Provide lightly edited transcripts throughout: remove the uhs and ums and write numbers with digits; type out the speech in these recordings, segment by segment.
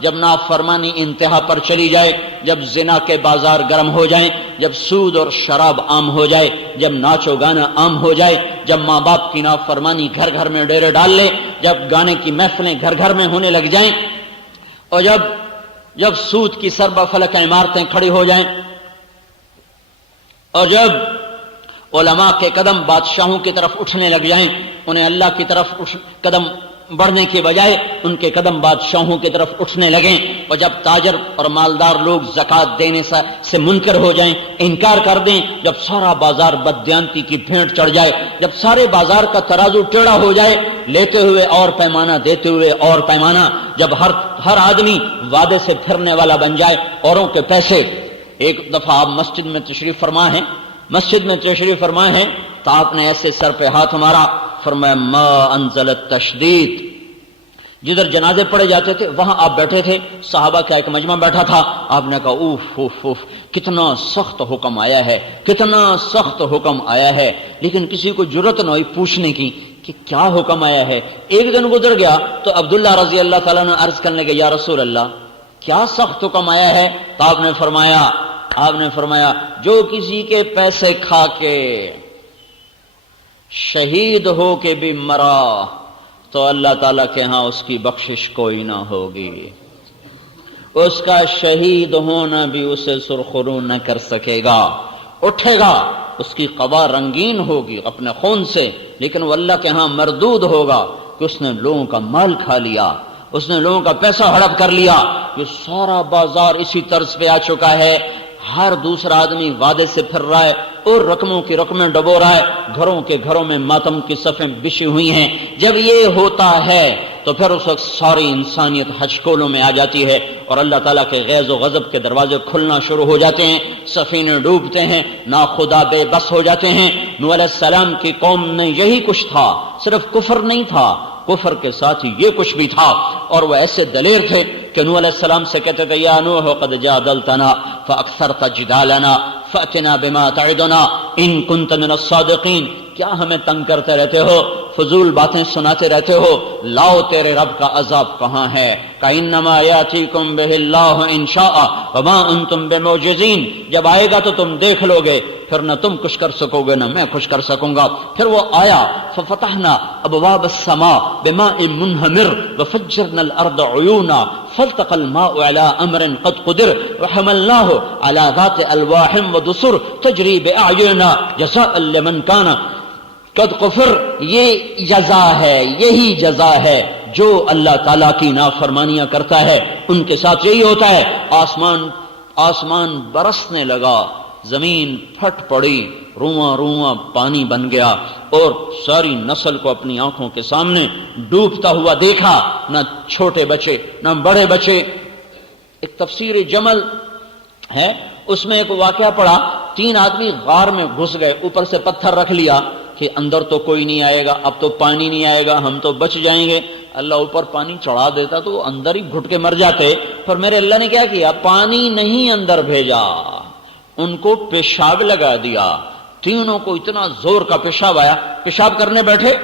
جب نافرمانی انتہا پر چلی جائے، جب زنا کے بازار گرم ہو جائیں، جب سود اور شراب عام ہو جائے، جب ناچ و گانا عام ہو جائے، جب ماں باپ کی نافرمانی گھر گھر میں ڈیرے ڈال لے، جب گانے کی محفلیں گھر گھر میں ہونے لگ جائیں، اور جب سود کی سربہ فلک عمارتیں کھڑی ہو جائیں، اور جب علماء کے قدم بادشاہوں کی طرف اٹھنے لگ جائیں، انہیں اللہ کی طرف قدم بڑھنے کے بجائے ان کے قدم بادشاہوں کی طرف اٹھنے لگیں، اور جب تاجر اور مالدار لوگ زکوٰۃ دینے سے منکر ہو جائیں، انکار کر دیں، جب سارا بازار بددیانتی کی بھینٹ چڑھ جائے، جب سارے بازار کا ترازو ٹیڑھا ہو جائے، لیتے ہوئے اور پیمانہ، دیتے ہوئے اور پیمانہ، جب ہر آدمی وعدے سے پھرنے والا بن جائے، اوروں کے پیسے۔ ایک دفعہ آپ مسجد میں تشریف فرما ہیں تو آپ نے ایسے سر پہ ہاتھ مارا، فرمایا ما انزل التشدید۔ جدھر جنازے پڑے جاتے تھے وہاں آپ بیٹھے تھے، صحابہ کا ایک مجمع بیٹھا تھا، آپ نے کہا اوف اوف اوف، کتنا سخت حکم آیا ہے، کتنا سخت حکم آیا ہے، لیکن کسی کو جرأت نہ ہوئی پوچھنے کی کہ کیا حکم آیا ہے۔ ایک دن گزر گیا تو عبداللہ رضی اللہ تعالیٰ نے عرض کرنے لگے یا رسول اللہ کیا سخت حکم آیا ہے؟ تو آپ نے فرمایا جو کسی کے پیسے کھا کے شہید ہو کے بھی مرا تو اللہ تعالیٰ کے ہاں اس کی بخشش کوئی نہ ہوگی، اس کا شہید ہونا بھی اسے سرخرو نہ کر سکے گا، اٹھے گا، اس کی قضا رنگین ہوگی اپنے خون سے، لیکن وہ اللہ کے ہاں مردود ہوگا کہ اس نے لوگوں کا مال کھا لیا، اس نے لوگوں کا پیسہ ہڑپ کر لیا۔ یہ سارا بازار اسی طرز پہ آ چکا ہے، ہر دوسرا آدمی وعدے سے پھر رہا ہے اور رقموں کی رقمیں ڈبو رہا ہے، گھروں میں ماتم کی صفیں بچھی ہوئی ہیں۔ جب یہ ہوتا ہے تو پھر اس وقت ساری انسانیت ہچکولوں میں آ جاتی ہے اور اللہ تعالیٰ کے غیظ و غضب کے دروازے کھلنا شروع ہو جاتے ہیں، سفینے ڈوبتے ہیں، ناخدا بے بس ہو جاتے ہیں۔ نوح علیہ السلام کی قوم میں یہی کچھ تھا، صرف کفر نہیں تھا، کفر کے ساتھ ہی یہ کچھ بھی تھا، اور وہ ایسے دلیر تھے کہ نوح علیہ السلام سے کہتے تھے یا نوح قد جادلتنا فاکثرت جدالنا فأتنا بما تعدنا ان كنت من الصادقین، کیا ہمیں تنگ کرتے رہتے ہو، فضول باتیں سناتے رہتے ہو، لاؤ تیرے رب کا عذاب کہاں ہے؟ کإنما یاتیکم بہ اللہ ان شاء وما انتم بمعجزین، جب آئے گا تو تم دیکھ لو گے، پھر نہ تم کچھ کر سکو گے نہ میں کچھ کر سکوں گا۔ پھر وہ آیا ففتحنا ابواب السماء بماء منہمر وفجرنا الارض عیونا فالتقى الماء على امر قد قدر وحملناه على ذات الواح ودسر تجری باعیننا جزاء لمن کان قد غفر۔ یہ جزا ہے، یہی جزا ہے جو اللہ تعالیٰ کی نافرمانیاں کرتا ہے ان کے ساتھ یہی ہوتا ہے۔ آسمان برسنے لگا، زمین پھٹ پڑی، رواں پانی بن گیا، اور ساری نسل کو اپنی آنکھوں کے سامنے ڈوبتا ہوا دیکھا، نہ چھوٹے بچے نہ بڑے بچے۔ ایک تفسیر جمل ہے، اس میں ایک واقعہ پڑا، 3 آدمی غار میں گھس گئے، اوپر سے پتھر رکھ لیا کہ اندر تو کوئی نہیں آئے گا، اب تو پانی نہیں آئے گا، ہم تو بچ جائیں گے۔ اللہ اوپر پانی چڑھا دیتا تو وہ اندر ہی گھٹ کے مر جاتے، پر میرے اللہ نے کیا کیا، پانی نہیں اندر بھیجا، ان کو پیشاب لگا دیا۔ تینوں کو اتنا زور کا پیشاب آیا، پیشاب کرنے بیٹھے،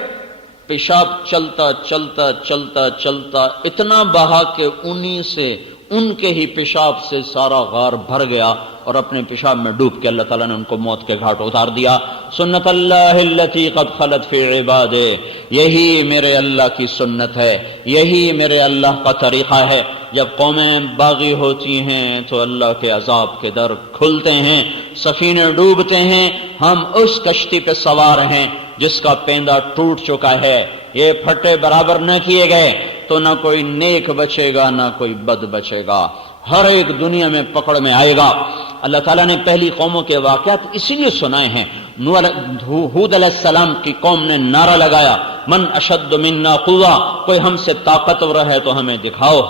پیشاب چلتا چلتا چلتا چلتا اتنا بہا کہ انہی سے، ان کے ہی پیشاب سے سارا غار بھر گیا، اور اپنے پیشاب میں ڈوب کے اللہ تعالیٰ نے ان کو موت کے گھاٹ اتار دیا۔ سنت اللہ التی قد خلت فی عبادہ، یہی میرے اللہ کی سنت ہے، یہی میرے اللہ کا طریقہ ہے۔ جب قومیں باغی ہوتی ہیں تو اللہ کے عذاب کے در کھلتے ہیں، سفینے ڈوبتے ہیں، ہم اس کشتی پہ سوار ہیں جس کا پیندہ ٹوٹ چکا ہے، یہ پھٹے برابر نہ کیے گئے تو نہ کوئی نیک بچے گا نہ کوئی بد بچے گا، ہر ایک دنیا میں پکڑ میں آئے گا۔ اللہ تعالیٰ نے پہلی قوموں کے واقعات اسی لیے سنائے ہیں۔ ہود علیہ السلام کی قوم نے نعرہ لگایا من اشد منا قوہ، کوئی ہم سے طاقتور ہے تو ہمیں دکھاؤ،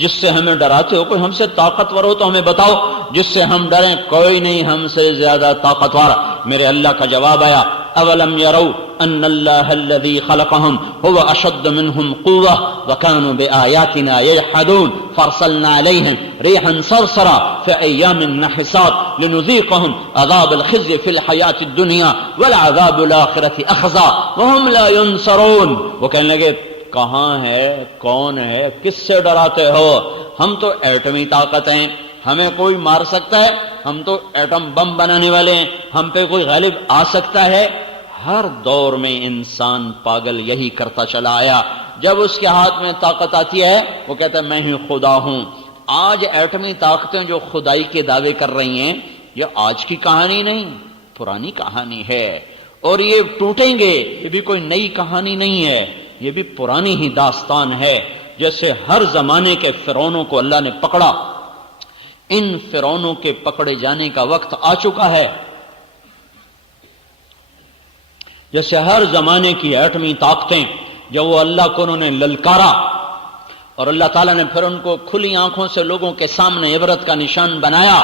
جس سے ہمیں ڈراتے ہو کوئی ہم سے طاقتور ہو تو ہمیں بتاؤ، جس سے ہم ڈریں کوئی نہیں ہم سے زیادہ طاقتور۔ میرے اللہ کا جواب آیا اولم یروا ان اللہ الذی خلقهم هو اشد منهم قوة وكانوا بآیاتنا یجحدون فارسلنا علیہم ریحا صرصرا فی ایام نحسات لنذیقهم عذاب الخزي فی الحیاة الدنیا والعذاب الآخرة اخزى وهم لا ينصرون۔ وہ کہنے لگے کہاں ہے، کون ہے، کس سے ڈراتے ہو؟ ہم تو ایٹمی طاقت ہیں، ہمیں کوئی مار سکتا ہے، ہم تو ایٹم بم بنانے والے ہیں، ہم پہ کوئی غالب آ سکتا ہے؟ ہر دور میں انسان پاگل یہی کرتا چلا آیا۔ جب اس کے ہاتھ میں طاقت آتی ہے وہ کہتا ہے میں ہی خدا ہوں۔ آج ایٹمی طاقتیں جو خدائی کے دعوے کر رہی ہیں، یہ آج کی کہانی نہیں، پرانی کہانی ہے، اور یہ ٹوٹیں گے، یہ بھی کوئی نئی کہانی نہیں ہے، یہ بھی پرانی ہی داستان ہے۔ جیسے ہر زمانے کے فرعونوں کو اللہ نے پکڑا، ان فرعونوں کے پکڑے جانے کا وقت آ چکا ہے۔ جیسے ہر زمانے کی ایٹمی طاقتیں جب وہ اللہ کو انہوں نے للکارا اور اللہ تعالیٰ نے پھر ان کو کھلی آنکھوں سے لوگوں کے سامنے عبرت کا نشان بنایا،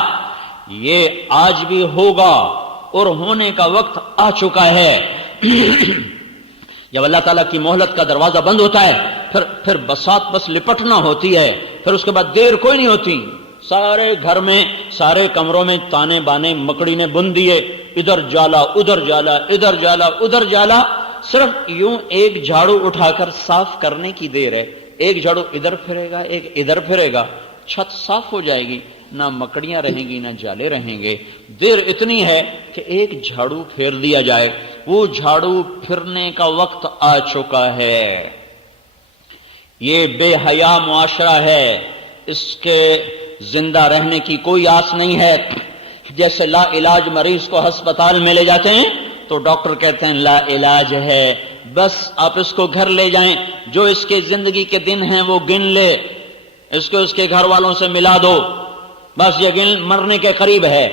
یہ آج بھی ہوگا اور ہونے کا وقت آ چکا ہے۔ جب اللہ تعالیٰ کی مہلت کا دروازہ بند ہوتا ہے پھر بساط بس لپٹنا ہوتی ہے، پھر اس کے بعد دیر کوئی نہیں ہوتی۔ سارے گھر میں، سارے کمروں میں تانے بانے مکڑی نے بن دیے، ادھر جالا ادھر جالا، ادھر جالا ادھر جالا، صرف یوں ایک جھاڑو اٹھا کر صاف کرنے کی دیر ہے۔ ایک جھاڑو ادھر پھرے گا، ایک ادھر پھرے گا، چھت صاف ہو جائے گی، نہ مکڑیاں رہیں گی نہ جالے رہیں گے۔ دیر اتنی ہے کہ ایک جھاڑو پھیر دیا جائے، وہ جھاڑو پھرنے کا وقت آ چکا ہے۔ یہ بے حیا معاشرہ ہے، اس کے زندہ رہنے کی کوئی آس نہیں ہے۔ جیسے لا علاج مریض کو ہسپتال میں لے جاتے ہیں تو ڈاکٹر کہتے ہیں لا علاج ہے، بس آپ اس کو گھر لے جائیں، جو اس کے زندگی کے دن ہیں وہ گن لے، اس کو اس کے گھر والوں سے ملا دو، بس یہ مرنے کے قریب ہے۔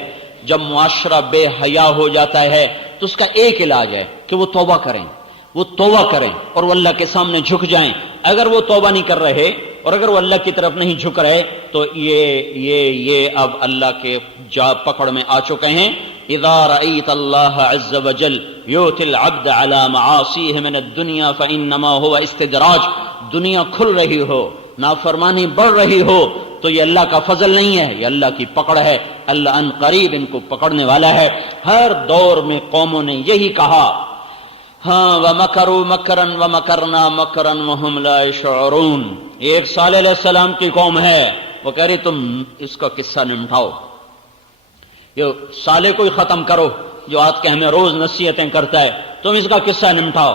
جب معاشرہ بے حیا ہو جاتا ہے تو اس کا ایک علاج ہے کہ وہ توبہ کریں، وہ توبہ کریں اور وہ اللہ کے سامنے جھک جائیں۔ اگر وہ توبہ نہیں کر رہے اور اگر وہ اللہ کی طرف نہیں جھک رہے تو یہ اب اللہ کے پکڑ میں آ چکے ہیں۔ اذا رأيت الله عز وجل يؤتي العبد على معاصيه من الدنيا فإنما هو استدراج، دنیا کھل رہی ہو، نافرمانی بڑھ رہی ہو تو یہ اللہ کا فضل نہیں ہے، یہ اللہ کی پکڑ ہے، اللہ ان قریب ان کو پکڑنے والا ہے۔ ہر دور میں قوموں نے یہی کہا، ہاں وَمَكَرُوا مَكْرًا وَمَكَرْنَا مَكْرًا وَهُمْ لَا يَشْعُرُونَ۔ ایک صالح علیہ السلام کی قوم ہے، وہ کہہ رہی تم اس کا قصہ نمٹاؤ، یہ صالح کو ہی ختم کرو جو آج کے ہمیں روز نصیحتیں کرتا ہے، تم اس کا قصہ نمٹاؤ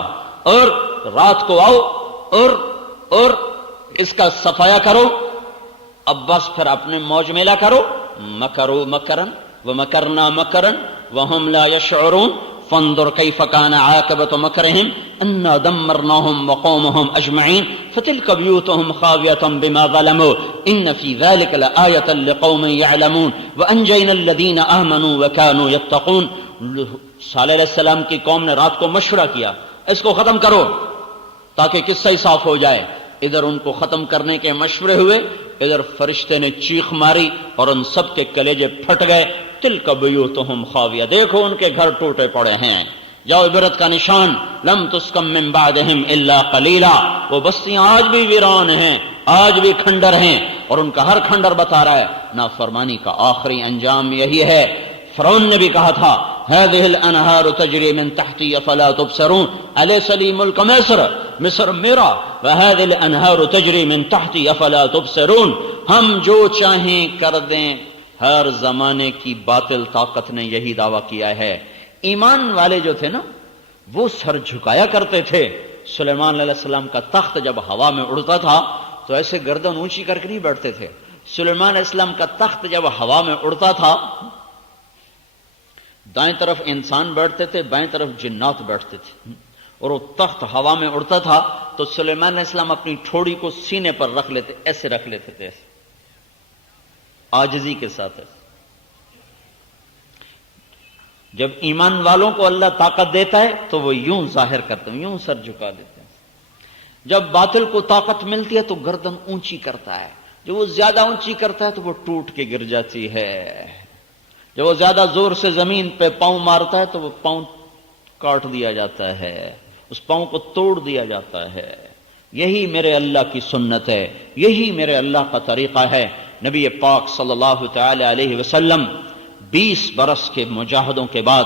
اور رات کو آؤ اور اس کا صفایا کرو، اب بس پھر اپنے موج میلا کرو۔ مَكَرُوا مَكْرًا وَمَكَرْنَا مَكْرًا وَهُمْ لَا يَشْعُرُونَ فانظر كيف كان عاقبة مكرهم أنا دمرناهم وقومهم أجمعين فتلك بيوتهم خاوية بما ظلموا إن في ذلك لآية لقوم يعلمون وأنجينا الذين آمنوا وكانوا يتقون۔ صالح علیہ السلام کی قوم نے رات کو مشورہ کیا اس کو ختم کرو تاکہ قصہ ہی صاف ہو جائے۔ ادھر ان کو ختم کرنے کے مشورے ہوئے، ادھر فرشتے نے چیخ ماری اور ان سب کے کلیجے پھٹ گئے۔ تلک بیوتہم خاویہ، دیکھو ان کے گھر ٹوٹے پڑے ہیں۔ جاؤ عبرت کا نشان، لم تسکن من بعدہم الا قلیلا، وہ بستیاں آج بھی ویران ہیں، آج بھی کھنڈر ہیں، اور ان کا ہر کھنڈر بتا رہا ہے نافرمانی کا آخری انجام یہی ہے۔ فرعون نے بھی کہا تھا هذه الانہار تجری من تحتی افلا تبصرون، الیس لی ملک مصر میرا، وهذه الانہار تجری من تحتی افلا تبصرون۔ ہم جو چاہیں کر دیں، ہر زمانے کی باطل طاقت نے یہی دعویٰ کیا ہے۔ ایمان والے جو تھے نا وہ سر جھکایا کرتے تھے۔ سلیمان علیہ السلام کا تخت جب ہوا میں اڑتا تھا تو ایسے گردن اونچی کر کے نہیں بیٹھتے تھے۔ سلیمان علیہ السلام کا تخت جب ہوا میں اڑتا تھا، دائیں طرف انسان بیٹھتے تھے، بائیں طرف جنات بیٹھتے تھے، اور وہ تخت ہوا میں اڑتا تھا تو سلیمان علیہ السلام اپنی ٹھوڑی کو سینے پر رکھ لیتے، ایسے رکھ لیتے تھے، ایسے عاجزی کے ساتھ۔ جب ایمان والوں کو اللہ طاقت دیتا ہے تو وہ یوں ظاہر کرتے ہیں، یوں سر جھکا دیتے ہیں۔ جب باطل کو طاقت ملتی ہے تو گردن اونچی کرتا ہے، جب وہ زیادہ اونچی کرتا ہے تو وہ ٹوٹ کے گر جاتی ہے، جب وہ زیادہ زور سے زمین پہ پاؤں مارتا ہے تو وہ پاؤں کاٹ دیا جاتا ہے، اس پاؤں کو توڑ دیا جاتا ہے۔ یہی میرے اللہ کی سنت ہے، یہی میرے اللہ کا طریقہ ہے۔ نبی پاک صلی اللہ تعالی علیہ وسلم 20 برس کے مجاہدوں کے بعد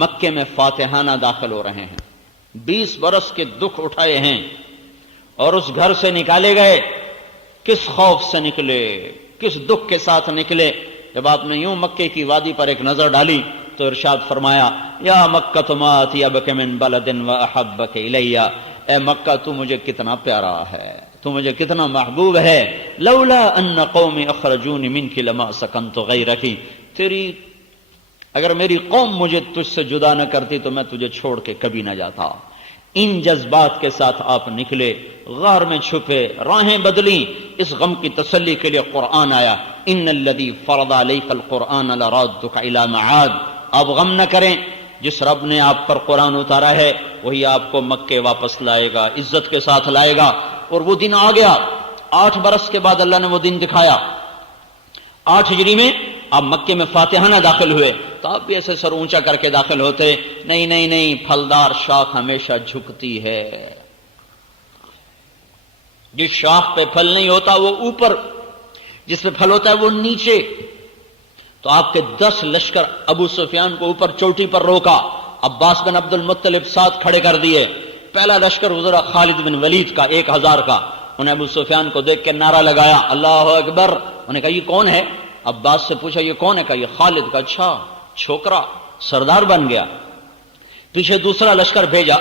مکے میں فاتحانہ داخل ہو رہے ہیں، 20 برس کے دکھ اٹھائے ہیں، اور اس گھر سے نکالے گئے کس خوف سے نکلے، کس دکھ کے ساتھ نکلے. جب آپ نے یوں مکے کی وادی پر ایک نظر ڈالی تو ارشاد فرمایا یا مکہ ما اطیبک من بلد واحبک الی، اے مکہ تو مجھے کتنا پیارا ہے، تو مجھے کتنا محبوب ہے. لولا ان قومی اخرجونی منک لما سکنت غیرک، تیری اگر میری قوم مجھے تجھ سے جدا نہ کرتی تو میں تجھے چھوڑ کے کبھی نہ جاتا. ان جذبات کے ساتھ آپ نکلے، غار میں چھپے، راہیں بدلیں. اس غم کی تسلی کے لیے قرآن آیا ان الذی فرض علیک القرآن لرادک الی معاد. آپ غم نہ کریں، جس رب نے آپ پر قرآن اتارا ہے وہی آپ کو مکے واپس لائے گا، عزت کے ساتھ لائے گا. اور وہ دن آ گیا. 8 برس کے بعد اللہ نے وہ دن دکھایا. 8 ہجری میں آپ مکے میں فاتحانہ داخل ہوئے تو آپ بھی ایسے سر اونچا کر کے داخل ہوتے. نہیں نہیں نہیں، پھلدار شاخ ہمیشہ جھکتی ہے. جس شاخ پہ پھل نہیں ہوتا وہ اوپر، جس پہ پھل ہوتا ہے وہ نیچے. تو آپ کے 10 لشکر ابو سفیان کو اوپر چوٹی پر روکا، عباس بن عبد المطلب ساتھ کھڑے کر دیے. پہلا لشکر گزرا خالد بن ولید کا 1000 کا. انہیں ابو سفیان کو دیکھ کے نعرہ لگایا اللہ اکبر. انہیں کہا یہ کون ہے؟ عباس سے پوچھا یہ کون ہے؟ کہا یہ خالد کا. اچھا، چھوکرا سردار بن گیا. پیچھے دوسرا لشکر بھیجا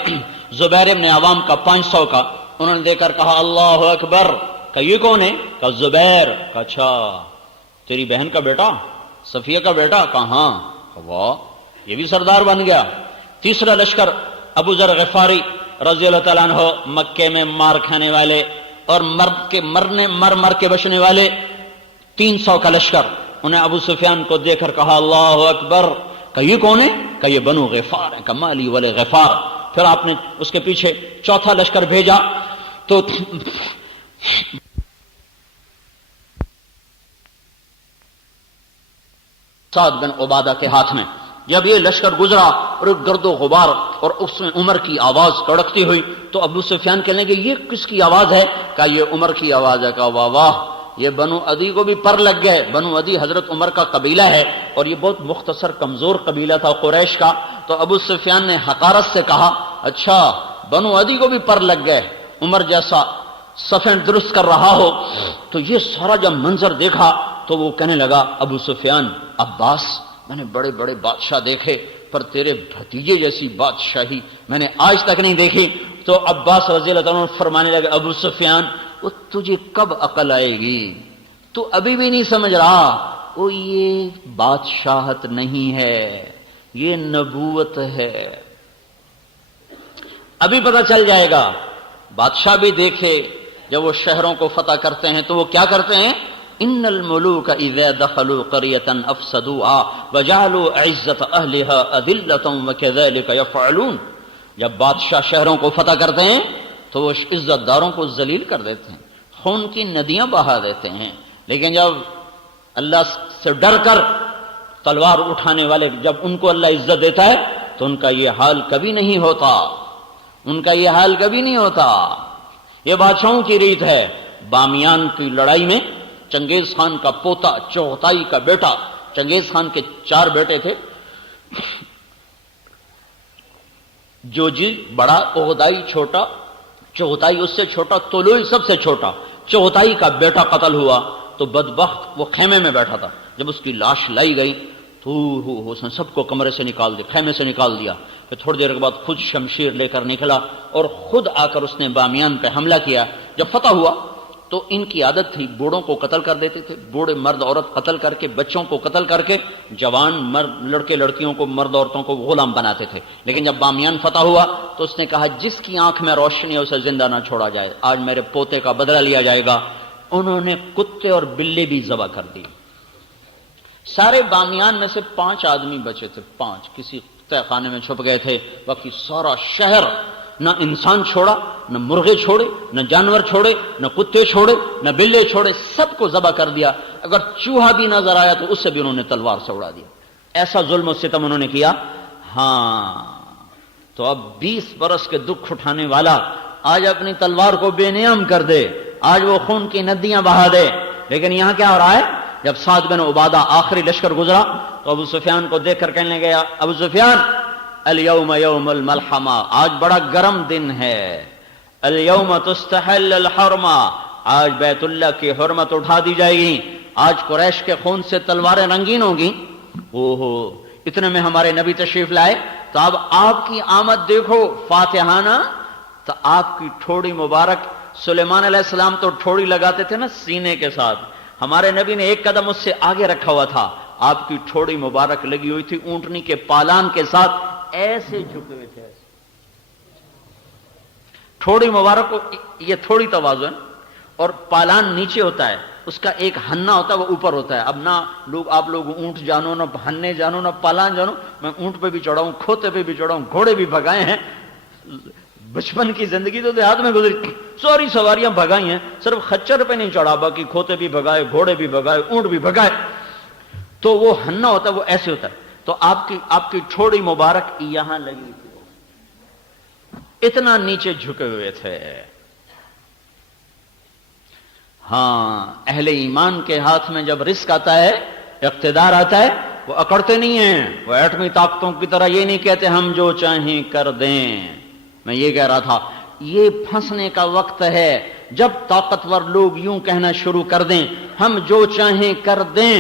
زبیر ابن عوام کا 500 کا. انہوں نے دیکھ کر کہا اللہ اکبر. کہا یہ کون ہے؟ کہا زبیر. کہا اچھا، تیری بہن کا بیٹا، صفیہ کا بیٹا؟ کہا ہاں. واہ، یہ بھی سردار بن گیا. تیسرا لشکر ابو ذر غفاری رضی اللہ تعالیٰ عنہ، مکے میں مار کھانے والے اور مر کے بچنے والے 300 کا لشکر. انہیں ابو سفیان کو دیکھ کر کہا اللہ اکبر. کہ یہ کون ہے؟ کہ یہ بنو غفار ہے. کہ مالی والے غفار. پھر آپ نے اس کے پیچھے چوتھا لشکر بھیجا تو سعد بن عبادہ کے ہاتھ میں. جب یہ لشکر گزرا اور گرد و غبار اور اس میں عمر کی آواز کڑکتی ہوئی تو ابو سفیان کہنے لگے یہ کس کی آواز ہے؟ کہا یہ عمر کی آواز ہے. کہا واہ واہ، یہ بنو عدی کو بھی پر لگ گئے. بنو عدی حضرت عمر کا قبیلہ ہے اور یہ بہت مختصر کمزور قبیلہ تھا قریش کا. تو ابو سفیان نے حقارت سے کہا اچھا، بنو عدی کو بھی پر لگ گئے، عمر جیسا صفیں درست کر رہا ہو. تو یہ سارا جب منظر دیکھا تو وہ کہنے لگا ابو سفیان، عباس میں نے بڑے بڑے بادشاہ دیکھے پر تیرے بھتیجے جیسی بادشاہی میں نے آج تک نہیں دیکھی. تو عباس رضی اللہ عنہ فرمانے لگے ابو سفیان وہ تجھے کب عقل آئے گی؟ تو ابھی بھی نہیں سمجھ رہا؟ وہ یہ بادشاہت نہیں ہے، یہ نبوت ہے. ابھی پتہ چل جائے گا. بادشاہ بھی دیکھے جب وہ شہروں کو فتح کرتے ہیں تو وہ کیا کرتے ہیں؟ ان الملوک اذا دخلوا قرية افسدوها وجعلوا عزة اهلها اذلة وكذلك يفعلون. جب بادشاہ شہروں کو فتح کرتے ہیں تو وہ عزت داروں کو ذلیل کر دیتے ہیں، خون کی ندیاں بہا دیتے ہیں. لیکن جب اللہ سے ڈر کر تلوار اٹھانے والے جب ان کو اللہ عزت دیتا ہے تو ان کا یہ حال کبھی نہیں ہوتا، ان کا یہ حال کبھی نہیں ہوتا. یہ بادشاہوں کی ریت ہے. بامیان کی لڑائی میں چنگیز خان کا پوتا چغتائی کا بیٹا، چنگیز خان کے 4 بیٹے تھے، جوجی بڑا، اغدائی چھوٹا، چغتائی اس سے چھوٹا، طلوئی سب سے چھوٹا. چغتائی کا بیٹا قتل ہوا تو بدبخت وہ خیمے میں بیٹھا تھا. جب اس کی لاش لائی گئی تو اس نے سب کو کمرے سے نکال دیا، خیمے سے نکال دیا. پھر تھوڑی دیر کے بعد خود شمشیر لے کر نکلا اور خود آ کر اس نے بامیان پہ حملہ کیا. جب فتح ہوا تو ان کی عادت تھی بوڑھوں کو قتل کر دیتے تھے، بوڑھے مرد عورت قتل کر کے، بچوں کو قتل کر کے، جوان مرد لڑکے لڑکیوں کو، مرد عورتوں کو غلام بناتے تھے. لیکن جب بامیان فتح ہوا تو اس نے کہا جس کی آنکھ میں روشنی ہے اسے زندہ نہ چھوڑا جائے، آج میرے پوتے کا بدلہ لیا جائے گا. انہوں نے کتے اور بلے بھی ذبح کر دی. سارے بامیان میں سے 5 آدمی بچے تھے، 5 کسی تہ خانے میں چھپ گئے تھے. باقی سارا شہر نہ انسان چھوڑا، نہ مرغے چھوڑے، نہ جانور چھوڑے، نہ کتے چھوڑے، نہ بلے چھوڑے، سب کو ذبح کر دیا. اگر چوہا بھی نظر آیا تو اس سے بھی انہوں نے تلوار سے اڑا دیا. ایسا ظلم و ستم انہوں نے کیا. ہاں تو اب 20 برس کے دکھ اٹھانے والا آج اپنی تلوار کو بے نیام کر دے، آج وہ خون کی ندیاں بہا دے. لیکن یہاں کیا ہو رہا ہے؟ جب سعد بن عبادہ آخری لشکر گزرا تو ابو سفیان کو دیکھ کر کہنے گیا ابو سفیان الیوم یوم الملحمہ، آج بڑا گرم دن ہے، اليوم تستحل الحرمہ، آج بیت اللہ کی حرمت اٹھا دی جائے گی، آج قریش کے خون سے تلواریں رنگین ہوگی۔ اوہو، اتنے میں ہمارے نبی تشریف لائے، تو اب آپ کی آمد دیکھو فاتحانہ، تو آپ کی ٹھوڑی مبارک، سلیمان علیہ السلام تو ٹھوڑی لگاتے تھے نا سینے کے ساتھ، ہمارے نبی نے ایک قدم اس سے آگے رکھا ہوا تھا، آپ کی ٹھوڑی مبارک لگی ہوئی تھی اونٹنی کے پالان کے ساتھ، ایسے جھکے ہوئے تھے، ٹھوڑی مبارک کو، یہ تھوڑی تواضع ہے، اور پالان نیچے ہوتا ہے، اس کا ایک ہننا ہوتا ہے وہ اوپر ہوتا ہے۔ اب نہ آپ لوگ اونٹ جانو، نہ ہننے جانو، نہ پالان جانو، میں اونٹ پہ بھی چڑھا ہوں، کھوتے پہ بھی چڑھا ہوں، گھوڑے بھی بھگائے ہیں، بچپن کی زندگی تو دیہات میں گزری، ساری سواریاں بھگائی ہیں، صرف خچر پہ نہیں چڑھا، باقی کھوتے بھی بھگائے، گھوڑے بھی بھگائے، اونٹ بھی بھگائے۔ تو وہ ہننا ہوتا ہے وہ ایسے ہوتا ہے، تو آپ کی ٹھوڑی مبارک یہاں لگی تھی، اتنا نیچے جھکے ہوئے تھے۔ ہاں، اہل ایمان کے ہاتھ میں جب رزق آتا ہے، اقتدار آتا ہے، وہ اکڑتے نہیں ہیں، وہ ایٹمی طاقتوں کی طرح یہ نہیں کہتے ہم جو چاہیں کر دیں۔ میں یہ کہہ رہا تھا، یہ پھنسنے کا وقت ہے، جب طاقتور لوگ یوں کہنا شروع کر دیں ہم جو چاہیں کر دیں،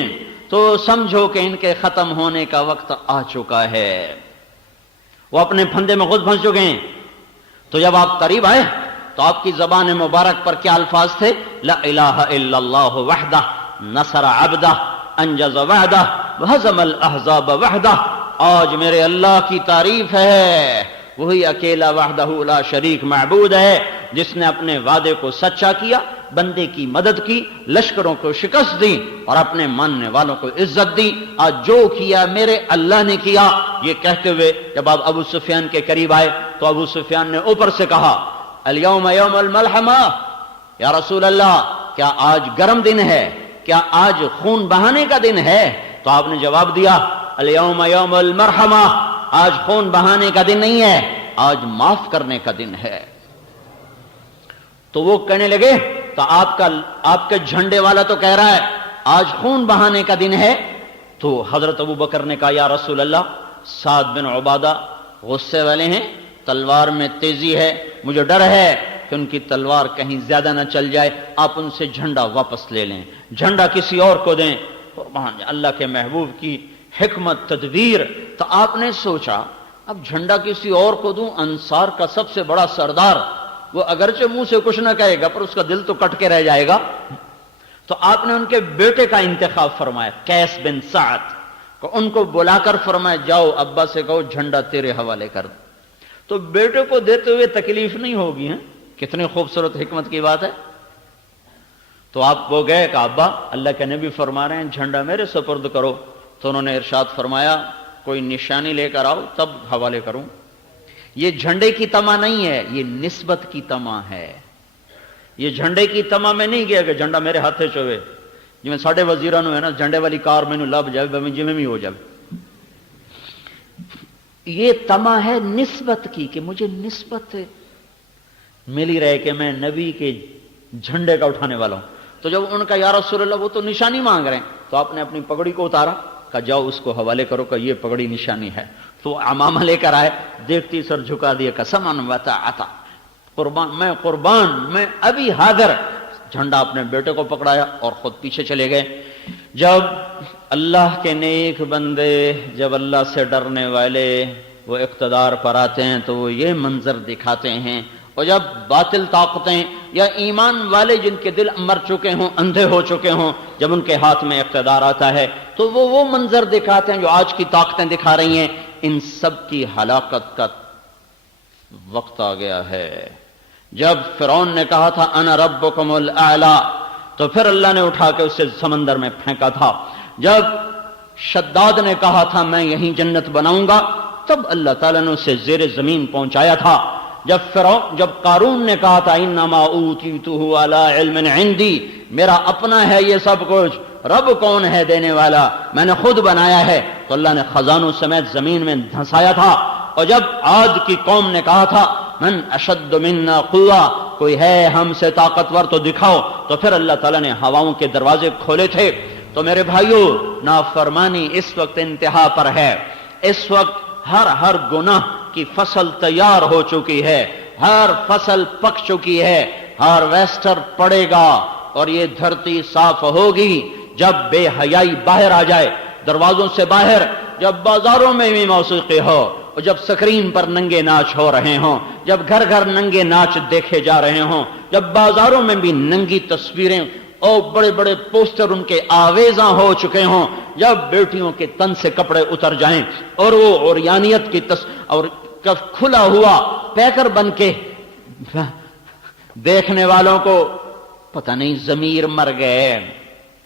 تو سمجھو کہ ان کے ختم ہونے کا وقت آ چکا ہے، وہ اپنے پھندے میں خود پھنس چکے ہیں۔ تو جب آپ قریب آئے تو آپ کی زبان مبارک پر کیا الفاظ تھے؟ لا الہ الا اللہ وحدہ نصر عبدہ انجز وعدہ وہزم الاحزاب وحدہ۔ آج میرے اللہ کی تعریف ہے، وہی اکیلا وحدہ لا شریک معبود ہے، جس نے اپنے وعدے کو سچا کیا، بندے کی مدد کی، لشکروں کو شکست دی اور اپنے ماننے والوں کو عزت دی۔ آج جو کیا میرے اللہ نے کیا۔ یہ کہتے ہوئے جب آپ ابو سفیان کے قریب آئے تو ابو سفیان نے اوپر سے کہا الیوم یوم الملحمہ، یا رسول اللہ کیا آج گرم دن ہے؟ کیا آج خون بہانے کا دن ہے؟ تو آپ نے جواب دیا الیوم یوم المرحمہ، آج خون بہانے کا دن نہیں ہے، آج معاف کرنے کا دن ہے۔ تو وہ کہنے لگے تو آپ کے جھنڈے والا تو کہہ رہا ہے آج خون بہانے کا دن ہے۔ تو حضرت ابو بکر نے کہا یا رسول اللہ، سعد بن عبادہ غصے والے ہیں، تلوار میں تیزی ہے، مجھے ڈر ہے کہ ان کی تلوار کہیں زیادہ نہ چل جائے، آپ ان سے جھنڈا واپس لے لیں، جھنڈا کسی اور کو دیں۔ قربان اللہ کے محبوب کی حکمت تدبیر۔ تو آپ نے سوچا اب جھنڈا کسی اور کو دوں، انصار کا سب سے بڑا سردار، وہ اگرچہ منہ سے کچھ نہ کہے گا پر اس کا دل تو کٹ کے رہ جائے گا۔ تو آپ نے ان کے بیٹے کا انتخاب فرمایا، قیس بن سعد کو، ان کو بلا کر فرمایا جاؤ ابا سے کہو جھنڈا تیرے حوالے کر دو۔ تو بیٹے کو دیتے ہوئے تکلیف نہیں ہوگی، ہیں کتنی خوبصورت حکمت کی بات ہے۔ تو آپ وہ گئے کہ ابا اللہ کے نبی فرما رہے ہیں جھنڈا میرے سپرد کرو۔ تو انہوں نے ارشاد فرمایا کوئی نشانی لے کر آؤ تب حوالے کروں۔ یہ جھنڈے کی تما نہیں ہے، یہ نسبت کی تما ہے۔ یہ جھنڈے کی تما میں نہیں گیا کہ جھنڈا میرے ہاتھے چوے، جی میں ساڑھے وزیرانو ہے نا جھنڈے والی کار میں لب جائے میں جی میں بھی ہو جائے۔ یہ تما ہے نسبت کی کہ مجھے نسبت ملی رہے کہ میں نبی کے جھنڈے کا اٹھانے والا ہوں۔ تو جب ان کا یا رسول اللہ وہ تو نشانی مانگ رہے ہیں، تو آپ نے اپنی پگڑی کو اتارا، کہا جاؤ اس کو حوالے کرو کہ یہ پگڑی نشانی ہے۔ تو عمامہ لے کر آئے، دیکھتی سر جھکا دیا، قسماً وطاعتا، قربان میں ابھی حاضر۔ جھنڈا اپنے بیٹے کو پکڑایا اور خود پیچھے چلے گئے۔ جب اللہ کے نیک بندے، جب اللہ سے ڈرنے والے وہ اقتدار پر آتے ہیں تو وہ یہ منظر دکھاتے ہیں، اور جب باطل طاقتیں یا ایمان والے جن کے دل مر چکے ہوں، اندھے ہو چکے ہوں، جب ان کے ہاتھ میں اقتدار آتا ہے تو وہ منظر دکھاتے ہیں جو آج کی طاقتیں دکھا رہی ہیں۔ ان سب کی ہلاکت کا وقت آ گیا ہے۔ جب فرعون نے کہا تھا انا ربکم الاعلی، تو پھر اللہ نے اٹھا کے اسے سمندر میں پھینکا تھا۔ جب شداد نے کہا تھا میں یہیں جنت بناؤں گا، تب اللہ تعالیٰ نے اسے زیر زمین پہنچایا تھا۔ جب قارون نے کہا تھا انما اوتیتہ علی علم عندی، میرا اپنا ہے یہ سب کچھ، رب کون ہے دینے والا، میں نے خود بنایا ہے، تو اللہ نے خزانوں سمیت زمین میں دھنسایا تھا۔ اور جب عاد کی قوم نے کہا تھا من اشد منا قوہ، کوئی ہے ہم سے طاقتور تو دکھاؤ، تو پھر اللہ تعالیٰ نے ہواؤں کے دروازے کھولے تھے۔ تو میرے بھائیو، نافرمانی اس وقت انتہا پر ہے، اس وقت ہر گناہ کی فصل تیار ہو چکی ہے، ہر فصل پک چکی ہے، ہارویسٹر پڑے گا اور یہ دھرتی صاف ہوگی جب بے حیائی باہر آ جائے دروازوں سے باہر، جب بازاروں میں بھی موسیقی ہو، اور جب سکرین پر ننگے ناچ ہو رہے ہوں، جب گھر گھر ننگے ناچ دیکھے جا رہے ہوں، جب بازاروں میں بھی ننگی تصویریں اور بڑے بڑے پوسٹر ان کے آویزاں ہو چکے ہوں، جب بیٹیوں کے تن سے کپڑے اتر جائیں اور وہ عریانیت کی اور کھلا ہوا پیکر بن کے دیکھنے والوں کو پتہ نہیں ضمیر مر گئے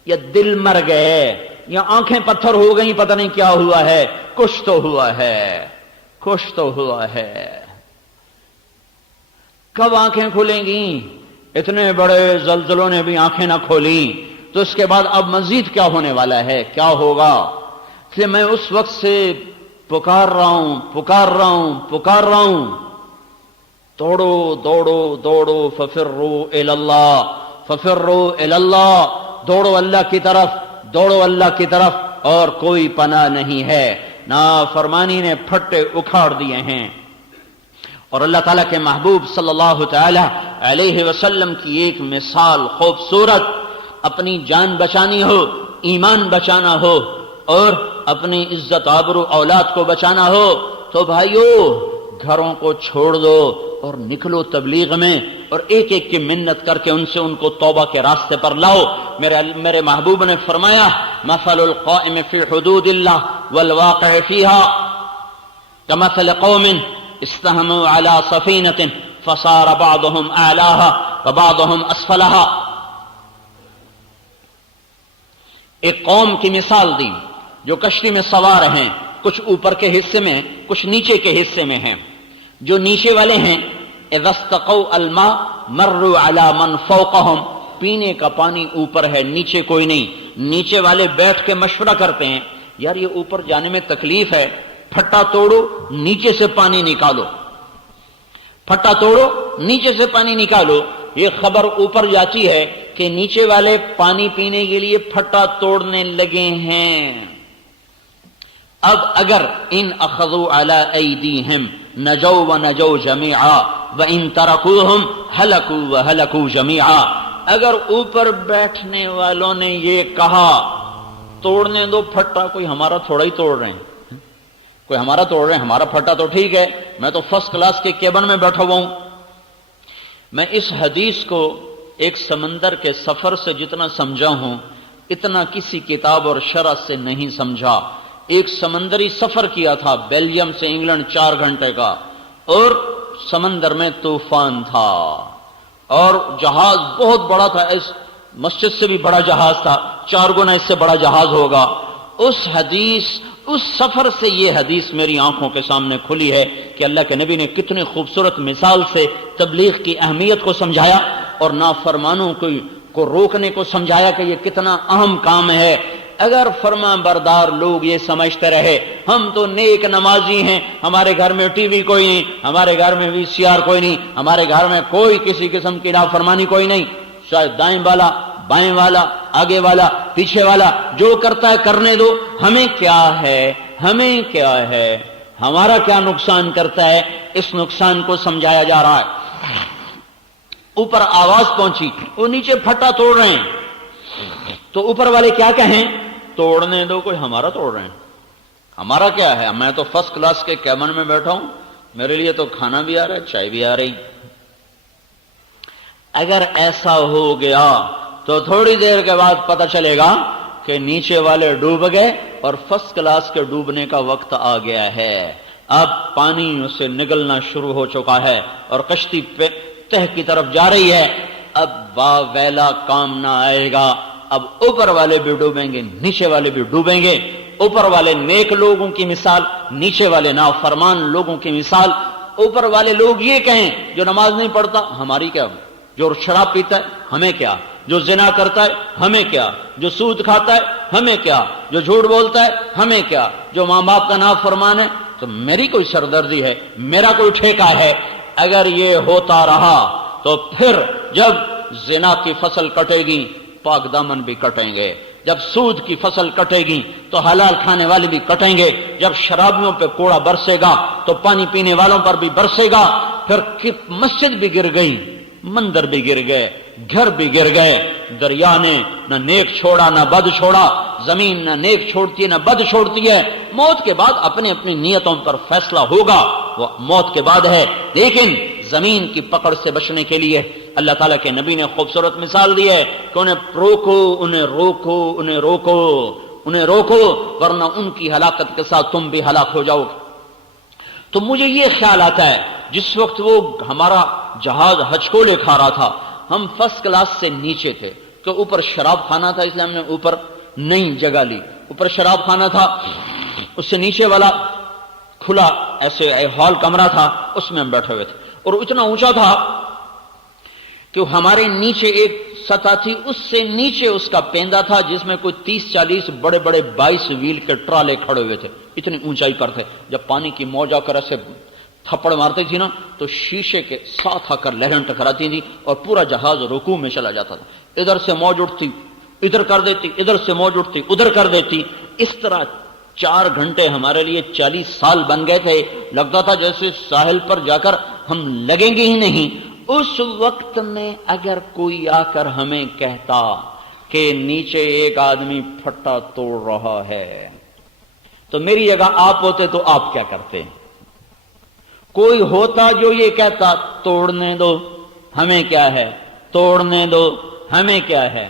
یا دل مر گئے یا آنکھیں پتھر ہو گئیں، پتہ نہیں کیا ہوا ہے، کچھ تو ہوا ہے، کچھ تو ہوا ہے۔ کب آنکھیں کھلیں گی؟ اتنے بڑے زلزلوں نے بھی آنکھیں نہ کھولی، تو اس کے بعد اب مزید کیا ہونے والا ہے، کیا ہوگا؟ اس لیے میں اس وقت سے پکار رہا ہوں، دوڑو دوڑو دوڑو، ففروا الی اللہ، ففروا الی اللہ، دوڑو اللہ کی طرف، دوڑو اللہ کی طرف، اور کوئی پناہ نہیں ہے۔ نافرمانی نے پھٹے اکھاڑ دیے ہیں، اور اللہ تعالیٰ کے محبوب صلی اللہ تعالی علیہ وسلم کی ایک مثال خوبصورت، اپنی جان بچانی ہو، ایمان بچانا ہو اور اپنی عزت آبرو اولاد کو بچانا ہو تو بھائیو گھروں کو چھوڑ دو اور نکلو تبلیغ میں، اور ایک ایک کی منت کر کے ان کو توبہ کے راستے پر لاؤ۔ میرے محبوب نے فرمایا مثل القائم فی حدود اللہ والواقع فیہا کمثل قوم استہموا علی سفینۃ فصار بعضهم اعلاها وبعضهم اسفلها۔ ایک قوم کی مثال دی جو کشتی میں سوار ہیں، کچھ اوپر کے حصے میں کچھ نیچے کے حصے میں ہیں۔ جو نیچے والے ہیں اذا استقوا الماء مروا علی من فوقهم، پینے کا پانی اوپر ہے، نیچے کوئی نہیں۔ نیچے والے بیٹھ کے مشورہ کرتے ہیں یار یہ اوپر جانے میں تکلیف ہے، پھٹا توڑو نیچے سے پانی نکالو، پھٹا توڑو نیچے سے پانی نکالو۔ یہ خبر اوپر جاتی ہے کہ نیچے والے پانی پینے کے لیے پھٹا توڑنے لگے ہیں۔ اب اگر ان اخذوا علی ایدیہم نجوا ونجوا جمیعا وان ترکوہم ہلکوا وہلکوا جمیعا، اگر اوپر بیٹھنے والوں نے یہ کہا توڑنے دو پھٹا، کوئی ہمارا تھوڑا ہی توڑ رہے ہیں، کوئی ہمارا توڑ رہے ہیں، ہمارا پھٹا تو ٹھیک ہے، میں تو فرسٹ کلاس کے کیبن میں بیٹھا ہوا ہوں۔ میں اس حدیث کو ایک سمندر کے سفر سے جتنا سمجھا ہوں اتنا کسی کتاب اور شرح سے نہیں سمجھا۔ ایک سمندری سفر کیا تھا بیلجیم سے انگلینڈ 4 گھنٹے کا، اور سمندر میں طوفان تھا اور جہاز بہت بڑا تھا، اس مسجد سے بھی بڑا جہاز تھا، 4 گنا اس سے بڑا جہاز ہوگا۔ اس سفر سے یہ حدیث میری آنکھوں کے سامنے کھلی ہے کہ اللہ کے نبی نے کتنی خوبصورت مثال سے تبلیغ کی اہمیت کو سمجھایا اور نافرمانوں کو روکنے کو سمجھایا کہ یہ کتنا اہم کام ہے۔ اگر فرما بردار لوگ یہ سمجھتے رہے ہم تو نیک نمازی ہیں، ہمارے گھر میں ٹی وی کوئی نہیں، ہمارے گھر میں VCR کوئی نہیں، ہمارے گھر میں کوئی کسی قسم کی نافرمانی کوئی نہیں، شاید دائیں والا بائیں والا آگے والا پیچھے والا جو کرتا ہے کرنے دو، ہمیں کیا ہے، ہمیں کیا ہے، ہمارا کیا نقصان کرتا ہے، اس نقصان کو سمجھایا جا رہا ہے۔ اوپر آواز پہنچی، وہ نیچے پھٹا توڑ رہے ہیں، تو اوپر والے کیا کہیں؟ توڑنے دو، کوئی ہمارا توڑ رہے ہیں، ہمارا کیا ہے، میں تو فرسٹ کلاس کے کیبن میں بیٹھا ہوں، میرے لیے تو کھانا بھی آ رہا ہے، چائے بھی آ رہی۔ اگر ایسا ہو گیا تو تھوڑی دیر کے بعد پتہ چلے گا کہ نیچے والے ڈوب گئے اور فرسٹ کلاس کے ڈوبنے کا وقت آ گیا ہے۔ اب پانی اسے نگلنا شروع ہو چکا ہے اور کشتی تہ کی طرف جا رہی ہے۔ اب ویلا کام نہ آئے گا، اب اوپر والے بھی ڈوبیں گے، نیچے والے بھی ڈوبیں گے۔ اوپر والے نیک لوگوں کی مثال، نیچے والے نافرمان لوگوں کی مثال۔ اوپر والے لوگ یہ کہیں جو نماز نہیں پڑھتا ہماری کیا، جو شراب پیتا ہے ہمیں کیا، جو زنا کرتا ہے ہمیں کیا، جو سود کھاتا ہے ہمیں کیا، جو جھوٹ بولتا ہے ہمیں کیا، جو ماں باپ کا نافرمان ہے تو میری کوئی سردردی ہے، میرا کوئی ٹھیکہ ہے۔ اگر یہ ہوتا رہا تو پھر جب زنا کی فصل کٹے گی پاک دامن بھی کٹیں گے، جب سود کی فصل کٹے گی تو حلال کھانے والے بھی کٹیں گے، جب شرابیوں پہ کوڑا برسے گا تو پانی پینے والوں پر بھی برسے گا۔ پھر مسجد بھی گر گئی، مندر بھی گر گئے، گھر بھی گر گئے۔ دریا نے نہ نیک چھوڑا نہ بد چھوڑا، زمین نہ نیک چھوڑتی ہے نہ بد چھوڑتی ہے۔ موت کے بعد اپنی اپنی نیتوں پر فیصلہ ہوگا، وہ موت کے بعد ہے۔ لیکن زمین کی پکڑ سے بچنے کے لیے اللہ تعالیٰ کے نبی نے خوبصورت مثال دی ہے کہ انہیں روکو، انہیں روکو، انہیں روکو، انہیں روکو، ورنہ ان کی ہلاکت کے ساتھ تم بھی ہلاک ہو جاؤ گے۔ تو مجھے یہ خیال آتا ہے جس وقت وہ ہمارا جہاز ہچکولے کھا رہا تھا، ہم فرسٹ کلاس سے نیچے تھے، تو اوپر شراب خانہ تھا، اس لیے ہم نے اوپر نئی جگہ لی، اوپر شراب خانہ تھا، اس سے نیچے والا کھلا ایسے ہال کمرہ تھا، اس میں ہم بیٹھے ہوئے تھے، اور اتنا اونچا تھا کہ ہمارے نیچے ایک سطح تھی، اس سے نیچے اس کا پیندا تھا جس میں کوئی 30-40 بڑے بڑے 22 ویل کے ٹرالے کھڑے ہوئے تھے، اتنی اونچائی پر تھے۔ جب پانی کی موج آ کر ایسے تھپڑ مارتی تھی نا تو شیشے کے ساتھ آ کر لہریں ٹکراتی تھی اور پورا جہاز رکوع میں چلا جاتا تھا۔ ادھر سے موج اٹھتی ادھر کر دیتی، ادھر سے موج اٹھتی ادھر کر دیتی، اس طرح 4 گھنٹے ہمارے لیے 40 سال بن گئے تھے۔ لگتا تھا جیسے ساحل پر جا کر ہم لگیں گے ہی نہیں۔ اس وقت میں اگر کوئی آ کر ہمیں کہتا کہ نیچے ایک آدمی پھٹا توڑ رہا ہے، تو میری جگہ آپ ہوتے تو آپ کیا کرتے؟ کوئی ہوتا جو یہ کہتا توڑنے دو ہمیں کیا ہے، توڑنے دو ہمیں کیا ہے،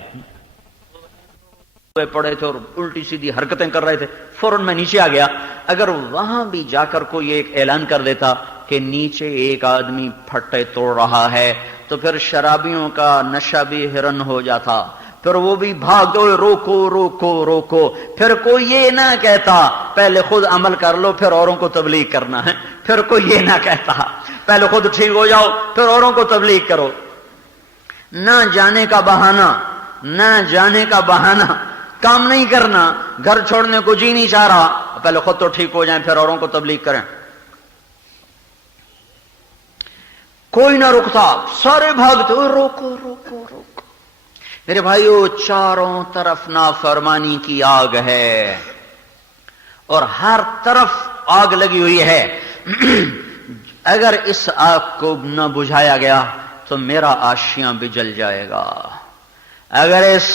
پڑے تھے اور الٹی سیدھی حرکتیں کر رہے تھے، فوراً میں نیچے آ گیا۔ اگر وہاں بھی جا کر کوئی ایک اعلان کر دیتا کہ نیچے ایک آدمی پھٹے توڑ رہا ہے، تو پھر شرابیوں کا نشہ بھی ہرن ہو جاتا، پھر وہ بھی بھاگ دو، روکو روکو روکو۔ پھر کوئی یہ نہ کہتا پہلے خود عمل کر لو پھر اوروں کو تبلیغ کرنا ہے، پھر کوئی یہ نہ کہتا پہلے خود ٹھیک ہو جاؤ پھر اوروں کو تبلیغ کرو۔ نہ جانے کا بہانہ، نہ جانے کا بہانہ، کام نہیں کرنا، گھر چھوڑنے کو جی نہیں چاہ رہا، پہلے خود تو ٹھیک ہو جائیں پھر اوروں کو تبلیغ کریں۔ کوئی نہ رکتا، سارے بھاگتے، روکو روکو روکو۔ میرے بھائیو، چاروں طرف نافرمانی کی آگ ہے اور ہر طرف آگ لگی ہوئی ہے۔ اگر اس آگ کو نہ بجھایا گیا تو میرا آشیاں بھی جل جائے گا، اگر اس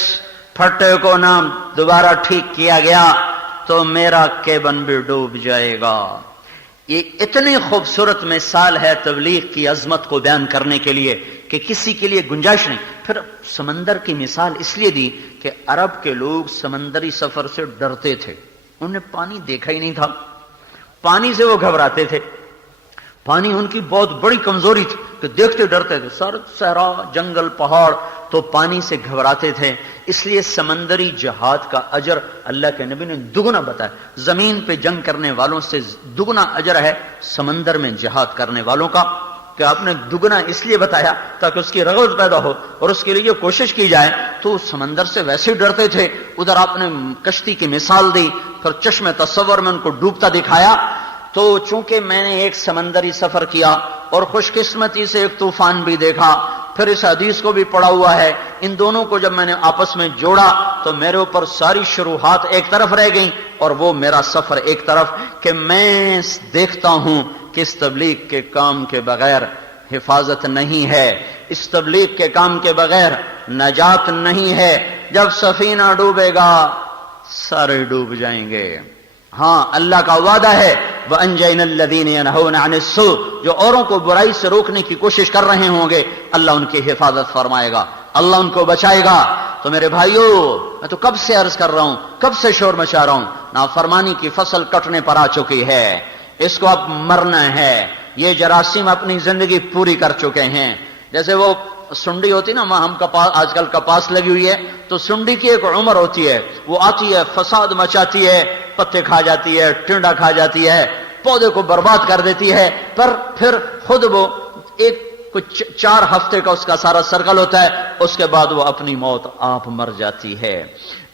پھٹے کو نہ دوبارہ ٹھیک کیا گیا تو میرا کیبن بھی ڈوب جائے گا۔ یہ اتنی خوبصورت مثال ہے تبلیغ کی عظمت کو بیان کرنے کے لیے کہ کسی کے لیے گنجائش نہیں۔ پھر سمندر کی مثال اس لیے دی کہ عرب کے لوگ سمندری سفر سے ڈرتے تھے، انہوں نے پانی دیکھا ہی نہیں تھا، پانی سے وہ گھبراتے تھے، پانی ان کی بہت بڑی کمزوری تھی کہ دیکھتے ڈرتے تھے، سرد صحرا جنگل پہاڑ تو پانی سے گھبراتے تھے۔ اس لیے سمندری جہاد کا اجر اللہ کے نبی نے دگنا بتایا، زمین پہ جنگ کرنے والوں سے دگنا اجر ہے سمندر میں جہاد کرنے والوں کا، کہ آپ نے دگنا اس لیے بتایا تاکہ اس کی رغبت پیدا ہو اور اس کے لیے کوشش کی جائے۔ تو سمندر سے ویسے ہی ڈرتے تھے، ادھر آپ نے کشتی کی مثال دی، پھر چشم تصور میں ان کو ڈوبتا دکھایا۔ تو چونکہ میں نے ایک سمندری سفر کیا اور خوش قسمتی سے ایک طوفان بھی دیکھا، پھر اس حدیث کو بھی پڑھا ہوا ہے، ان دونوں کو جب میں نے آپس میں جوڑا تو میرے اوپر ساری شروحات ایک طرف رہ گئیں اور وہ میرا سفر ایک طرف، کہ میں دیکھتا ہوں کہ اس تبلیغ کے کام کے بغیر حفاظت نہیں ہے، اس تبلیغ کے کام کے بغیر نجات نہیں ہے۔ جب سفینہ ڈوبے گا سارے ڈوب جائیں گے۔ ہاں، اللہ کا وعدہ ہے وَأَنْجَيْنَا الَّذِينَ يَنْهَوْنَ عَنِ السُّوءِ، جو اوروں کو برائی سے روکنے کی کوشش کر رہے ہوں گے اللہ ان کی حفاظت فرمائے گا، اللہ ان کو بچائے گا۔ تو میرے بھائیو، میں تو کب سے عرض کر رہا ہوں، کب سے شور مچا رہا ہوں، نافرمانی کی فصل کٹنے پر آ چکی ہے، اس کو اب مرنا ہے۔ یہ جراثیم اپنی زندگی پوری کر چکے ہیں۔ جیسے وہ سنڈی ہوتی نا، ہم کپاس آج کل کپاس لگی ہوئی ہے، تو سنڈی کی ایک عمر ہوتی ہے، وہ آتی ہے فساد مچاتی ہے، پتے کھا جاتی ہے، ٹنڈا کھا جاتی ہے، پودے کو برباد کر دیتی ہے، پر پھر خود وہ ایک کچھ 4 ہفتے کا اس کا سارا سرکل ہوتا ہے، اس کے بعد وہ اپنی موت آپ مر جاتی ہے۔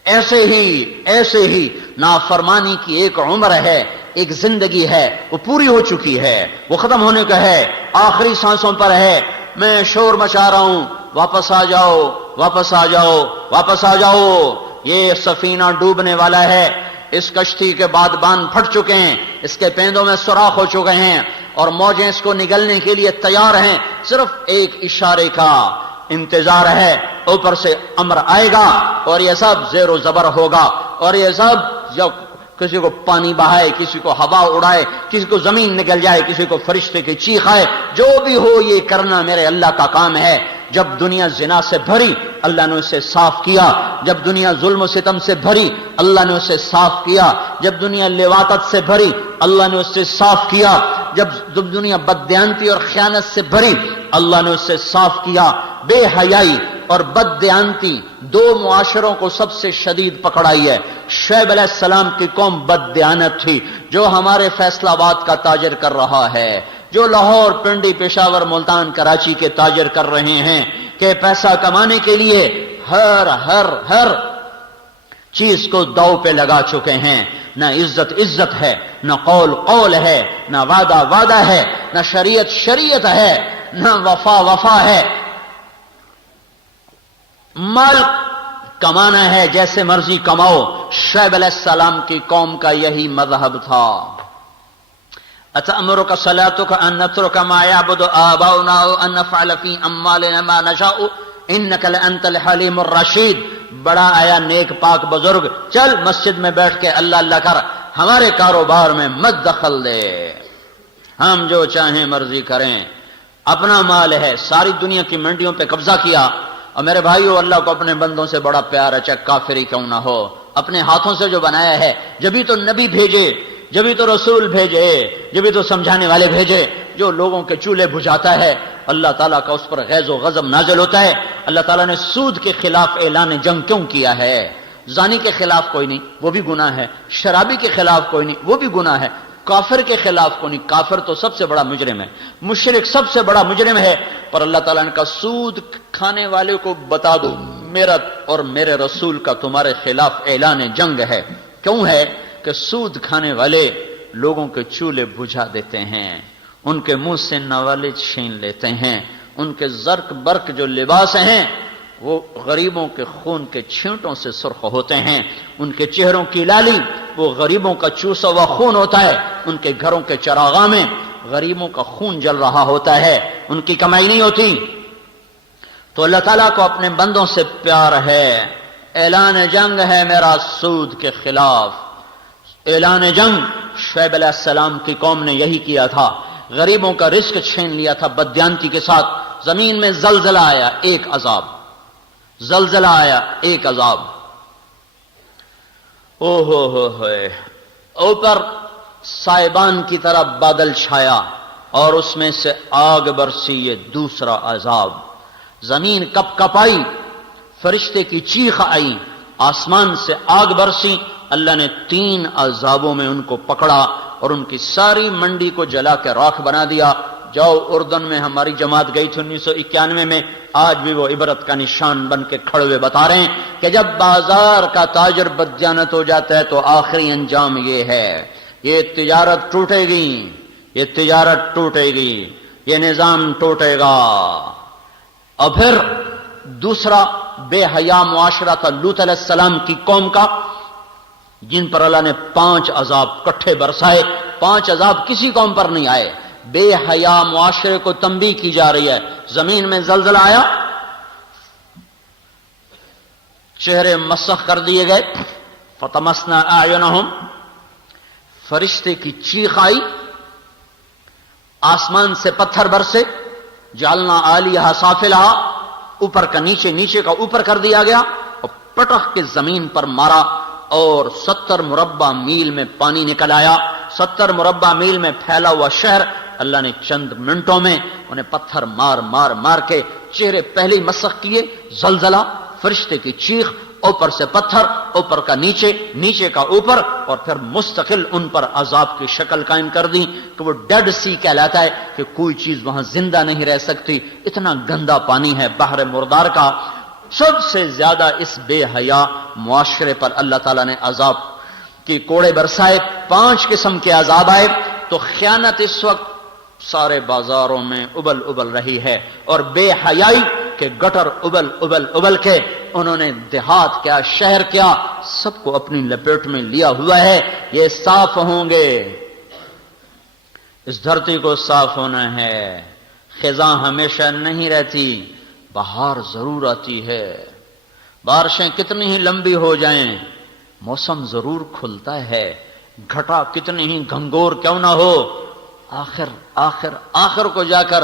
ایسے ہی نافرمانی کی ایک عمر ہے، ایک زندگی ہے، وہ پوری ہو چکی ہے، وہ ختم ہونے کا ہے، آخری سانسوں پر ہے۔ میں شور مچا رہا ہوں، واپس آ جاؤ، واپس آ جاؤ، واپس آ جاؤ، یہ سفینہ ڈوبنے والا ہے۔ اس کشتی کے بعد باندھ پھٹ چکے ہیں، اس کے پیندوں میں سوراخ ہو چکے ہیں اور موجیں اس کو نگلنے کے لیے تیار ہیں، صرف ایک اشارے کا انتظار ہے، اوپر سے امر آئے گا اور یہ سب زیر و زبر ہوگا، اور یہ سب جب کسی کو پانی بہائے، کسی کو ہوا اڑائے، کسی کو زمین نگل جائے، کسی کو فرشتے کی چیخ آئے، جو بھی ہو یہ کرنا میرے اللہ کا کام ہے۔ جب دنیا زنا سے بھری اللہ نے اسے صاف کیا، جب دنیا ظلم و ستم سے بھری اللہ نے اسے صاف کیا، جب دنیا لواطت سے بھری اللہ نے اسے صاف کیا، جب دنیا بددیانتی اور خیانت سے بھری اللہ نے اسے صاف کیا۔ بے حیائی اور بددیانتی دو معاشروں کو سب سے شدید پکڑائی ہے۔ شعیب علیہ السلام کی قوم بددیانت تھی، جو ہمارے فیصل آباد کا تاجر کر رہا ہے، جو لاہور، پنڈی، پشاور، ملتان، کراچی کے تاجر کر رہے ہیں کہ پیسہ کمانے کے لیے ہر چیز کو داؤ پہ لگا چکے ہیں۔ نہ عزت ہے، نہ قول ہے، نہ وعدہ ہے، نہ شریعت ہے، نہ وفا ہے۔ مال کمانا ہے، جیسے مرضی کماؤ۔ شعیب علیہ السلام کی قوم کا یہی مذہب تھا۔ أتأمرك صلاتك أن نترك ما يعبد آباؤنا وأن نفعل في أموالنا ما نشاء إنك لأنت الحليم الرشيد۔ بڑا آیا نیک پاک بزرگ، چل مسجد میں بیٹھ کے اللہ کر، ہمارے کاروبار میں مت دخل دے، ہم جو چاہیں مرضی کریں، اپنا مال ہے۔ ساری دنیا کی منڈیوں پہ قبضہ کیا۔ اور میرے بھائیو، اللہ کو اپنے بندوں سے بڑا پیار ہے، چاہے کافر ہی کیوں نہ ہو۔ اپنے ہاتھوں سے جو بنایا ہے، جبھی تو نبی بھیجے، جبھی تو رسول بھیجے، جبھی تو سمجھانے والے بھیجے۔ جو لوگوں کے چولہے بجھاتا ہے اللہ تعالیٰ کا اس پر غیظ و غضب نازل ہوتا ہے۔ اللہ تعالیٰ نے سود کے خلاف اعلان جنگ کیوں کیا ہے؟ زانی کے خلاف کوئی نہیں، وہ بھی گناہ ہے۔ شرابی کے خلاف کوئی نہیں، وہ بھی گناہ ہے۔ کافر کے خلاف کوئی نہیں، کافر تو سب سے بڑا مجرم ہے، مشرک سب سے بڑا مجرم ہے۔ پر اللہ تعالیٰ نے کہا سود کھانے والے کو بتا دو میرا اور میرے رسول کا تمہارے خلاف اعلان جنگ ہے۔ کیوں ہے؟ کہ سود کھانے والے لوگوں کے چولہے بجھا دیتے ہیں، ان کے منہ سے نوالے چھین لیتے ہیں، ان کے زرق برق جو لباس ہیں وہ غریبوں کے خون کے چھینٹوں سے سرخ ہوتے ہیں، ان کے چہروں کی لالی وہ غریبوں کا چوسا ہوا خون ہوتا ہے، ان کے گھروں کے چراغاں میں غریبوں کا خون جل رہا ہوتا ہے، ان کی کمائی نہیں ہوتی۔ تو اللہ تعالیٰ کو اپنے بندوں سے پیار ہے۔ اعلان جنگ ہے میرا سود کے خلاف۔ اعلان جنگ شعیب علیہ السلام کی قوم نے یہی کیا تھا، غریبوں کا رزق چھین لیا تھا بددیانتی کے ساتھ۔ زمین میں زلزلہ آیا، ایک عذاب، زلزلہ آیا، ایک عذاب، اوپر سائبان کی طرح بادل چھایا اور اس میں سے آگ برسی، یہ دوسرا عذاب۔ زمین کپ کپائی، فرشتے کی چیخ آئی، آسمان سے آگ برسی۔ اللہ نے 3 عذابوں میں ان کو پکڑا اور ان کی ساری منڈی کو جلا کے راکھ بنا دیا۔ جاؤ، اردن میں ہماری جماعت گئی تھی 1991 میں، آج بھی وہ عبرت کا نشان بن کے کھڑے ہوئے بتا رہے ہیں کہ جب بازار کا تاجر بددیانت ہو جاتا ہے تو آخری انجام یہ ہے، یہ تجارت ٹوٹے گی، یہ تجارت ٹوٹے گی، یہ نظام ٹوٹے گا۔ اور پھر دوسرا بے حیا معاشرہ تھا لوط علیہ السلام کی قوم کا، جن پر اللہ نے 5 عذاب کٹھے برسائے۔ 5 عذاب کسی قوم پر نہیں آئے۔ بے حیا معاشرے کو تنبیہ کی جا رہی ہے۔ زمین میں زلزلہ آیا، چہرے مسخ کر دیے گئے، فطمسنا اعینہم، فرشتے کی چیخ آئی، آسمان سے پتھر برسے، جعلنا عالیہا سافلہا، اوپر کا نیچے، نیچے کا اوپر کر دیا گیا اور پٹخ کے زمین پر مارا اور 70 مربع میل میں پانی نکل آیا۔ 70 مربع میل میں پھیلا ہوا شہر اللہ نے چند منٹوں میں انہیں پتھر مار کے چہرے پہلے ہی مسخ کیے۔ زلزلہ، فرشتے کی چیخ، اوپر سے پتھر، اوپر کا نیچے، نیچے کا اوپر، اور پھر مستقل ان پر عذاب کی شکل قائم کر دی کہ وہ ڈیڈ سی کہلاتا ہے کہ کوئی چیز وہاں زندہ نہیں رہ سکتی، اتنا گندا پانی ہے بحر مردار کا۔ سب سے زیادہ اس بے حیا معاشرے پر اللہ تعالیٰ نے عذاب کی کوڑے برسائے۔ 5 قسم کے عذاب آئے۔ تو خیانت اس وقت سارے بازاروں میں ابل رہی ہے، اور بے حیائی کے گٹر ابل کے انہوں نے دیہات کیا، شہر کیا، سب کو اپنی لپیٹ میں لیا ہوا ہے۔ یہ صاف ہوں گے، اس دھرتی کو صاف ہونا ہے. خزاں ہمیشہ نہیں رہتی، بہار ضرور آتی ہے. بارشیں کتنی ہی لمبی ہو جائیں موسم ضرور کھلتا ہے. گھٹا کتنی ہی گھنگور کیوں نہ ہو، آخر آخر آخر کو جا کر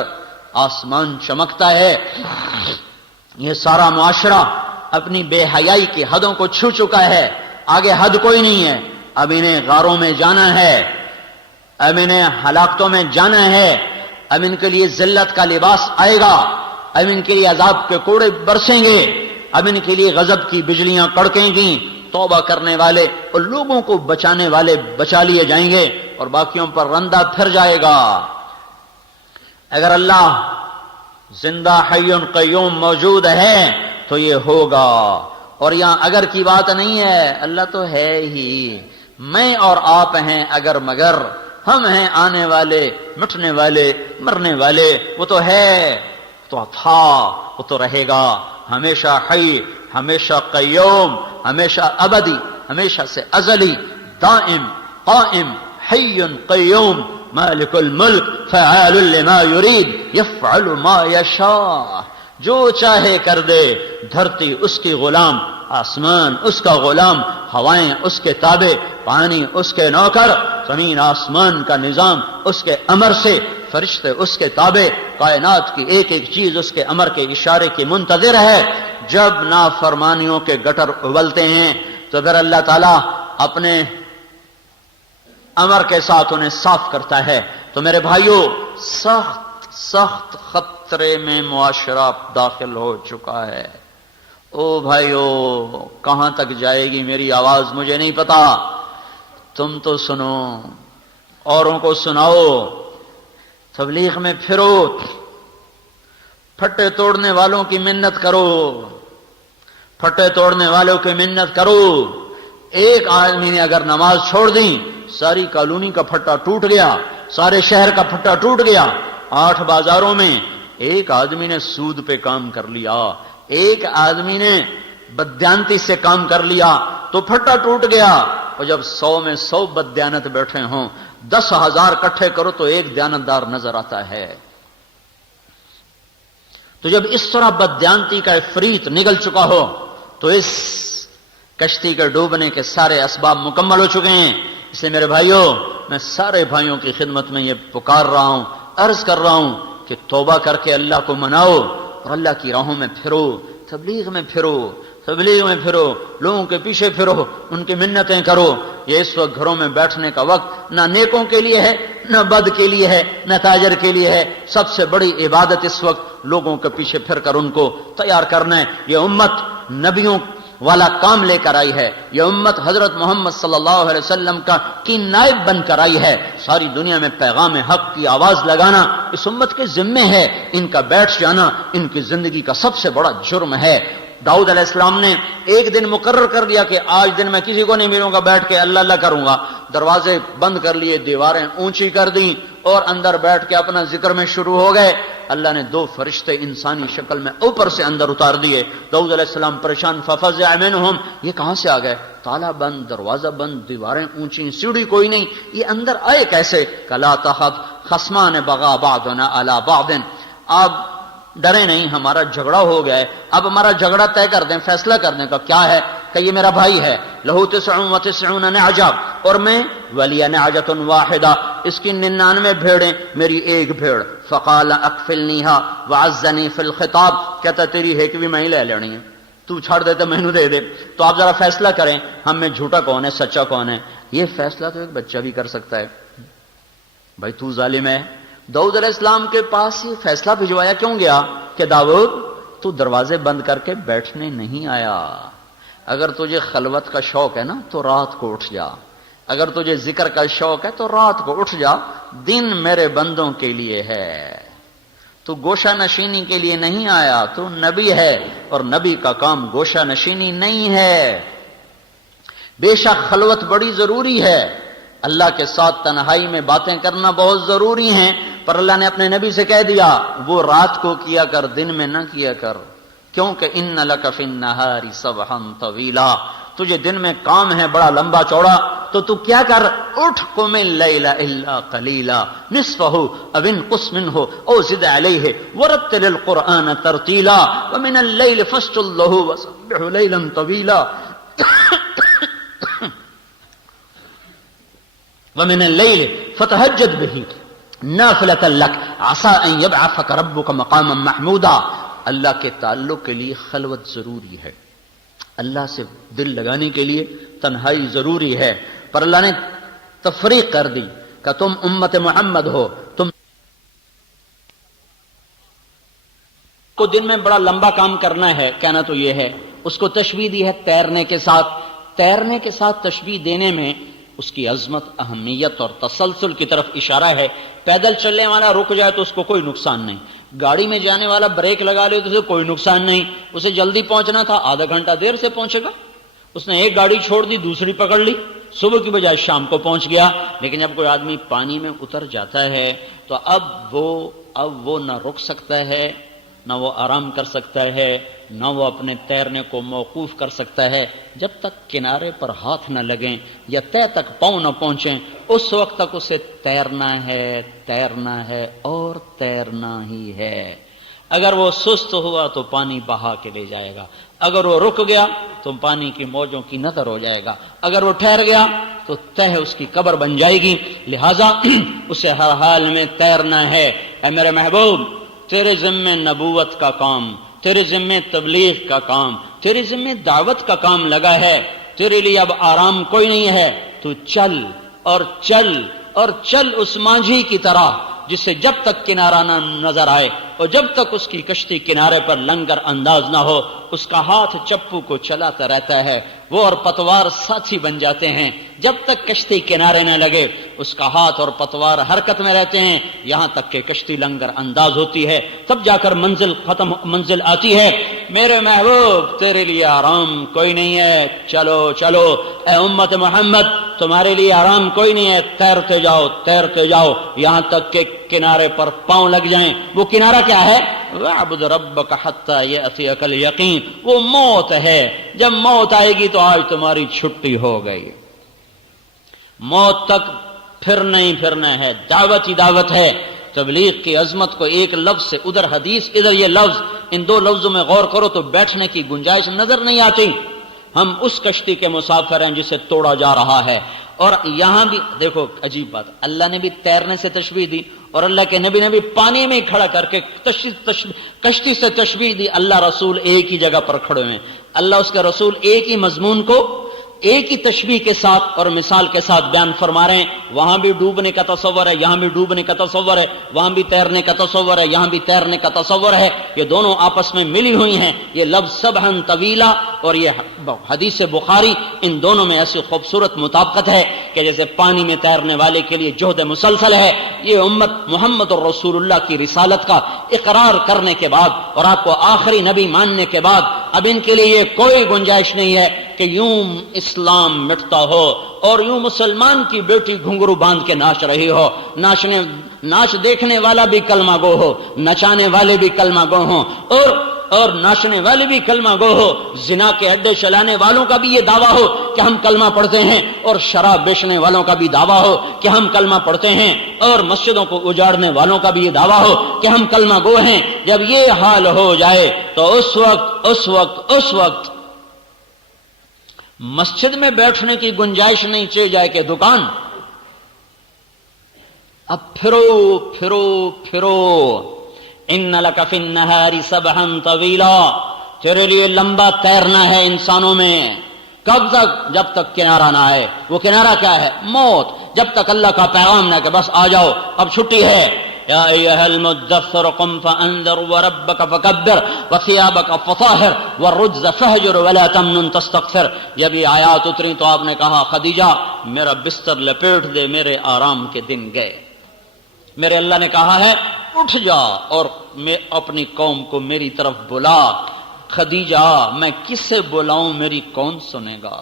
آسمان چمکتا ہے. یہ سارا معاشرہ اپنی بے حیائی کی حدوں کو چھو چکا ہے. آگے حد کوئی نہیں ہے. اب انہیں غاروں میں جانا ہے، اب انہیں ہلاکتوں میں جانا ہے. اب ان کے لیے ذلت کا لباس آئے گا، اب ان کے لیے عذاب کے کوڑے برسیں گے، اب ان کے لیے غضب کی بجلیاں کڑکیں گی. توبہ کرنے والے اور لوگوں کو بچانے والے بچا لیے جائیں گے اور باقیوں پر رندہ پھر جائے گا. اگر اللہ زندہ حی قیوم موجود ہے تو یہ ہوگا. اور یہاں اگر کی بات نہیں ہے، اللہ تو ہے ہی. میں اور آپ ہیں اگر مگر، ہم ہیں آنے والے، مٹنے والے، مرنے والے. وہ تو ہے، تو تھا، وہ تو رہے گا. ہمیشہ حی، ہمیشہ قیوم، ہمیشہ ابدی، ہمیشہ سے ازلی، دائم، قائم، حی قیوم، مالک الملک، فعال لما یرید، یفعل ما یشاء. جو چاہے کر دے. دھرتی اس کی غلام، آسمان اس کا غلام، ہوائیں اس کے تابع، پانی اس کے نوکر، زمین آسمان کا نظام اس کے امر سے، فرشتے اس کے تابع، کائنات کی ایک ایک چیز اس کے امر کے اشارے کی منتظر ہے. جب نافرمانیوں کے گٹر ابلتے ہیں تو پھر اللہ تعالیٰ اپنے امر کے ساتھ انہیں صاف کرتا ہے. تو میرے بھائیوں، سخت سخت خطرے میں معاشرہ داخل ہو چکا ہے. او بھائیو، کہاں تک جائے گی میری آواز مجھے نہیں پتا. تم تو سنو، اوروں کو سناؤ، تبلیغ میں پھرو، پھٹے توڑنے والوں کی منت کرو، پھٹے توڑنے والوں کی منت کرو. ایک آدمی نے اگر نماز چھوڑ دی، ساری کالونی کا پھٹا ٹوٹ گیا، سارے شہر کا پھٹا ٹوٹ گیا. 8 بازاروں میں ایک آدمی نے سود پہ کام کر لیا، ایک آدمی نے بددیانتی سے کام کر لیا تو پھٹا ٹوٹ گیا. اور جب 100 میں 100 بددیانت بیٹھے ہوں، 10,000 اکٹھے کرو تو ایک دیانتدار نظر آتا ہے. تو جب اس طرح بددیانتی کا افریت نگل چکا ہو تو اس کشتی کے ڈوبنے کے سارے اسباب مکمل ہو چکے ہیں. اس لیے میرے بھائیوں، میں سارے بھائیوں کی خدمت میں یہ پکار رہا ہوں، عرض کر رہا ہوں کہ توبہ کر کے اللہ کو مناؤ اور اللہ کی راہوں میں پھرو، تبلیغ میں پھرو، تبلیغ میں پھرو، لوگوں کے پیچھے پھرو، ان کی منتیں کرو. یہ اس وقت گھروں میں بیٹھنے کا وقت نہ نیکوں کے لیے ہے، نہ بد کے لیے ہے، نہ تاجر کے لیے ہے. سب سے بڑی عبادت اس وقت لوگوں کے پیچھے پھر کر ان کو تیار کرنا ہے. یہ امت نبیوں والا کام لے کر آئی ہے. یہ امت حضرت محمد صلی اللہ علیہ وسلم کی نائب بن کر آئی ہے. ساری دنیا میں پیغام حق کی آواز لگانا اس امت کے ذمے ہے. ان کا بیٹھ جانا ان کی زندگی کا سب سے بڑا جرم ہے. داؤد علیہ السلام نے ایک دن مقرر کر دیا کہ آج دن میں کسی کو نہیں ملوں گا، بیٹھ کے اللہ اللہ کروں گا. دروازے بند کر لیے، دیواریں اونچی کر دیں اور اندر بیٹھ کے اپنا ذکر میں شروع ہو گئے. اللہ نے 2 فرشتے انسانی شکل میں اوپر سے اندر اتار دیے. داؤد علیہ السلام پریشان، ففزع منہم، یہ کہاں سے آ گئے؟ تالا بند، دروازہ بند، دیواریں اونچی، سیڑھی کوئی نہیں، یہ اندر آئے کیسے؟ کلا تخف خصمان بغا بعضنا علی بعض، آپ ڈرے نہیں، ہمارا جھگڑا ہو گیا ہے، اب ہمارا جھگڑا طے کر دیں، فیصلہ کر دیں. کا کیا ہے؟ کہ یہ میرا بھائی ہے، لہو 99 نعجہ اور میں ولی نعجۃ واحدہ، اس کی 99 بھیڑیں، میری ایک بھیڑ. فقال اکفلنیھا وعزنی فی الخطاب، کہتا تیری ہے کہ بھی میں ہی لے لینی ہے، تو چھاڑ دیتے میں نے دے دے. تو آپ ذرا فیصلہ کریں، ہم میں جھوٹا کون ہے، سچا کون ہے؟ یہ فیصلہ تو ایک بچہ بھی کر سکتا ہے. بھائی تو ظالم ہے. داؤد علیہ السلام کے پاس یہ فیصلہ بھجوایا کیوں گیا کہ داؤد تو دروازے بند کر کے بیٹھنے نہیں آیا. اگر تجھے خلوت کا شوق ہے نا تو رات کو اٹھ جا، اگر تجھے ذکر کا شوق ہے تو رات کو اٹھ جا. دن میرے بندوں کے لیے ہے، تو گوشہ نشینی کے لیے نہیں آیا. تو نبی ہے اور نبی کا کام گوشہ نشینی نہیں ہے. بے شک خلوت بڑی ضروری ہے، اللہ کے ساتھ تنہائی میں باتیں کرنا بہت ضروری ہیں، پر اللہ نے اپنے نبی سے کہہ دیا وہ رات کو کیا کر، دن میں نہ کیا کر. کیونکہ ان لک فی النہار سبحا طویلا، تجھے دن میں کام ہے بڑا لمبا چوڑا، تو کیا کر، اٹھ قم اللیل الا قلیلا نصفہ او انقص منہ او زد علیہ ورتل القرآن ترتیلا ومن اللیل فاسجد لہ وسبح لیلا طویلا ومن اللیل فتہجد بہ نافلۃ لک عسى ان یبعثک ربک مقاما محمودا۔ اللہ کے تعلق کے لیے خلوت ضروری ہے، اللہ سے دل لگانے کے لیے تنہائی ضروری ہے، پر اللہ نے تفریق کر دی کہ تم امت محمد ہو، تم کو دن میں بڑا لمبا کام کرنا ہے، کہنا تو یہ ہے۔ اس کو تشبیہ دی ہے تیرنے کے ساتھ۔ تیرنے کے ساتھ تشبیہ دینے میں اس کی عظمت، اہمیت اور تسلسل کی طرف اشارہ ہے۔ پیدل چلنے والا رک جائے تو اس کو کوئی نقصان نہیں، گاڑی میں جانے والا بریک لگا لے تو اسے کوئی نقصان نہیں، اسے جلدی پہنچنا تھا آدھا گھنٹہ دیر سے پہنچے گا، اس نے ایک گاڑی چھوڑ دی دوسری پکڑ لی، صبح کی بجائے شام کو پہنچ گیا۔ لیکن جب کوئی آدمی پانی میں اتر جاتا ہے تو اب وہ نہ رک سکتا ہے، نہ وہ آرام کر سکتا ہے، نہ وہ اپنے تیرنے کو موقوف کر سکتا ہے، جب تک کنارے پر ہاتھ نہ لگیں یا تہ تک پاؤں نہ پہنچیں، اس وقت تک اسے تیرنا ہے اور تیرنا ہی ہے۔ اگر وہ سست ہوا تو پانی بہا کے لے جائے گا، اگر وہ رک گیا تو پانی کی موجوں کی نظر ہو جائے گا، اگر وہ ٹھہر گیا تو تہ اس کی قبر بن جائے گی۔ لہذا اسے ہر حال میں تیرنا ہے۔ اے میرے محبوب، تیرے ذمے نبوت کا کام، تیرے ذمے تبلیغ کا کام، تیرے ذمے دعوت کا کام لگا ہے، تیرے لیے اب آرام کوئی نہیں ہے۔ تو چل اور چل اور چل اس مانجھی کی طرح جسے جب تک کنارہ نہ نظر آئے اور جب تک اس کی کشتی کنارے پر لنگر انداز نہ ہو، اس کا ہاتھ چپو کو چلاتا رہتا ہے، وہ اور پتوار ساتھی بن جاتے ہیں۔ جب تک کشتی کنارے نہ لگے اس کا ہاتھ اور پتوار حرکت میں رہتے ہیں، یہاں تک کہ کشتی لنگر انداز ہوتی ہے، تب جا کر منزل آتی ہے۔ میرے محبوب، تیرے لیے آرام کوئی نہیں ہے، چلو چلو۔ اے امت محمد، تمہارے لیے آرام کوئی نہیں ہے، تیرتے جاؤ یہاں تک کہ کنارے پر پاؤں لگ جائیں۔ وہ کنارہ کیا ہے؟ وَاعْبُدْ رَبَّكَ حَتَّى يَأْتِيَكَ الْيَقِينُ۔ وہ موت ہے۔ جب موت آئے گی تو آج تمہاری چھٹی ہو گئی، موت تک پھرنا ہے، دعوت ہی دعوت ہے۔ تبلیغ کی عظمت کو ایک لفظ سے، ادھر حدیث ادھر یہ لفظ، ان دو لفظوں میں غور کرو تو بیٹھنے کی گنجائش نظر نہیں آتی۔ ہم اس کشتی کے مسافر ہیں جسے توڑا جا رہا ہے۔ اور یہاں بھی دیکھو عجیب بات، اللہ نے بھی تیرنے سے تشبیہ دی اور اللہ کے نبی نے بھی پانی میں کھڑا کر کے کشتی سے تشبیہ دی۔ اللہ رسول ایک ہی جگہ پر کھڑے ہوئے ہیں، اللہ اس کے رسول ایک ہی مضمون کو ایک ہی تشبیہ کے ساتھ اور مثال کے ساتھ بیان فرما رہے ہیں۔ وہاں بھی ڈوبنے کا تصور ہے، یہاں بھی ڈوبنے کا تصور ہے، وہاں بھی تیرنے کا تصور ہے، یہاں بھی تیرنے کا تصور ہے۔ یہ دونوں آپس میں ملی ہوئی ہیں۔ یہ لفظ سبحن طویلا اور یہ حدیث بخاری، ان دونوں میں ایسی خوبصورت مطابقت ہے کہ جیسے پانی میں تیرنے والے کے لیے جہد مسلسل ہے، یہ امت محمد الرسول اللہ کی رسالت کا اقرار کرنے کے بعد اور آپ کو آخری نبی ماننے کے بعد اب ان کے لیے یہ کوئی گنجائش نہیں ہے کہ یوں اسلام مٹتا ہو اور یوں مسلمان کی بیٹی گھنگرو باندھ کے ناچ رہی ہو، ناچ دیکھنے والا بھی کلمہ گو ہو، نچانے والے بھی کلمہ گو ہوں اور ناچنے والے بھی کلمہ گو ہو، زنا کے اڈے چلانے والوں کا بھی یہ دعویٰ ہو کہ ہم کلمہ پڑھتے ہیں، اور شراب بیچنے والوں کا بھی دعویٰ ہو کہ ہم کلمہ پڑھتے ہیں، اور مسجدوں کو اجاڑنے والوں کا بھی یہ دعویٰ ہو کہ ہم کلمہ گو ہیں۔ جب یہ حال ہو جائے تو اس وقت مسجد میں بیٹھنے کی گنجائش نہیں، چل جائے کہ دکان۔ اب پھرو ان لک فی النہار سبحا طویلا، تیرے لیے لمبا تیرنا ہے انسانوں میں۔ کب تک؟ جب تک کنارہ نہ آئے۔ وہ کنارہ کیا ہے؟ موت۔ جب تک اللہ کا پیغام نہ کہ بس آ جاؤ اب چھٹی ہے۔ یا ایھا المدثر قم فانذر وربک فکبر وثیابک فطہر والرجز فہجر ولا تمنن تستکثر۔ جب یہ آیات اتری تو آپ نے کہا خدیجہ میرا بستر لپیٹ دے، میرے آرام کے دن گئے۔ میرے اللہ نے کہا ہے اٹھ جا اور میں اپنی قوم کو میری طرف بلا۔ خدیجہ میں کس سے بلاؤں، میری کون سنے گا؟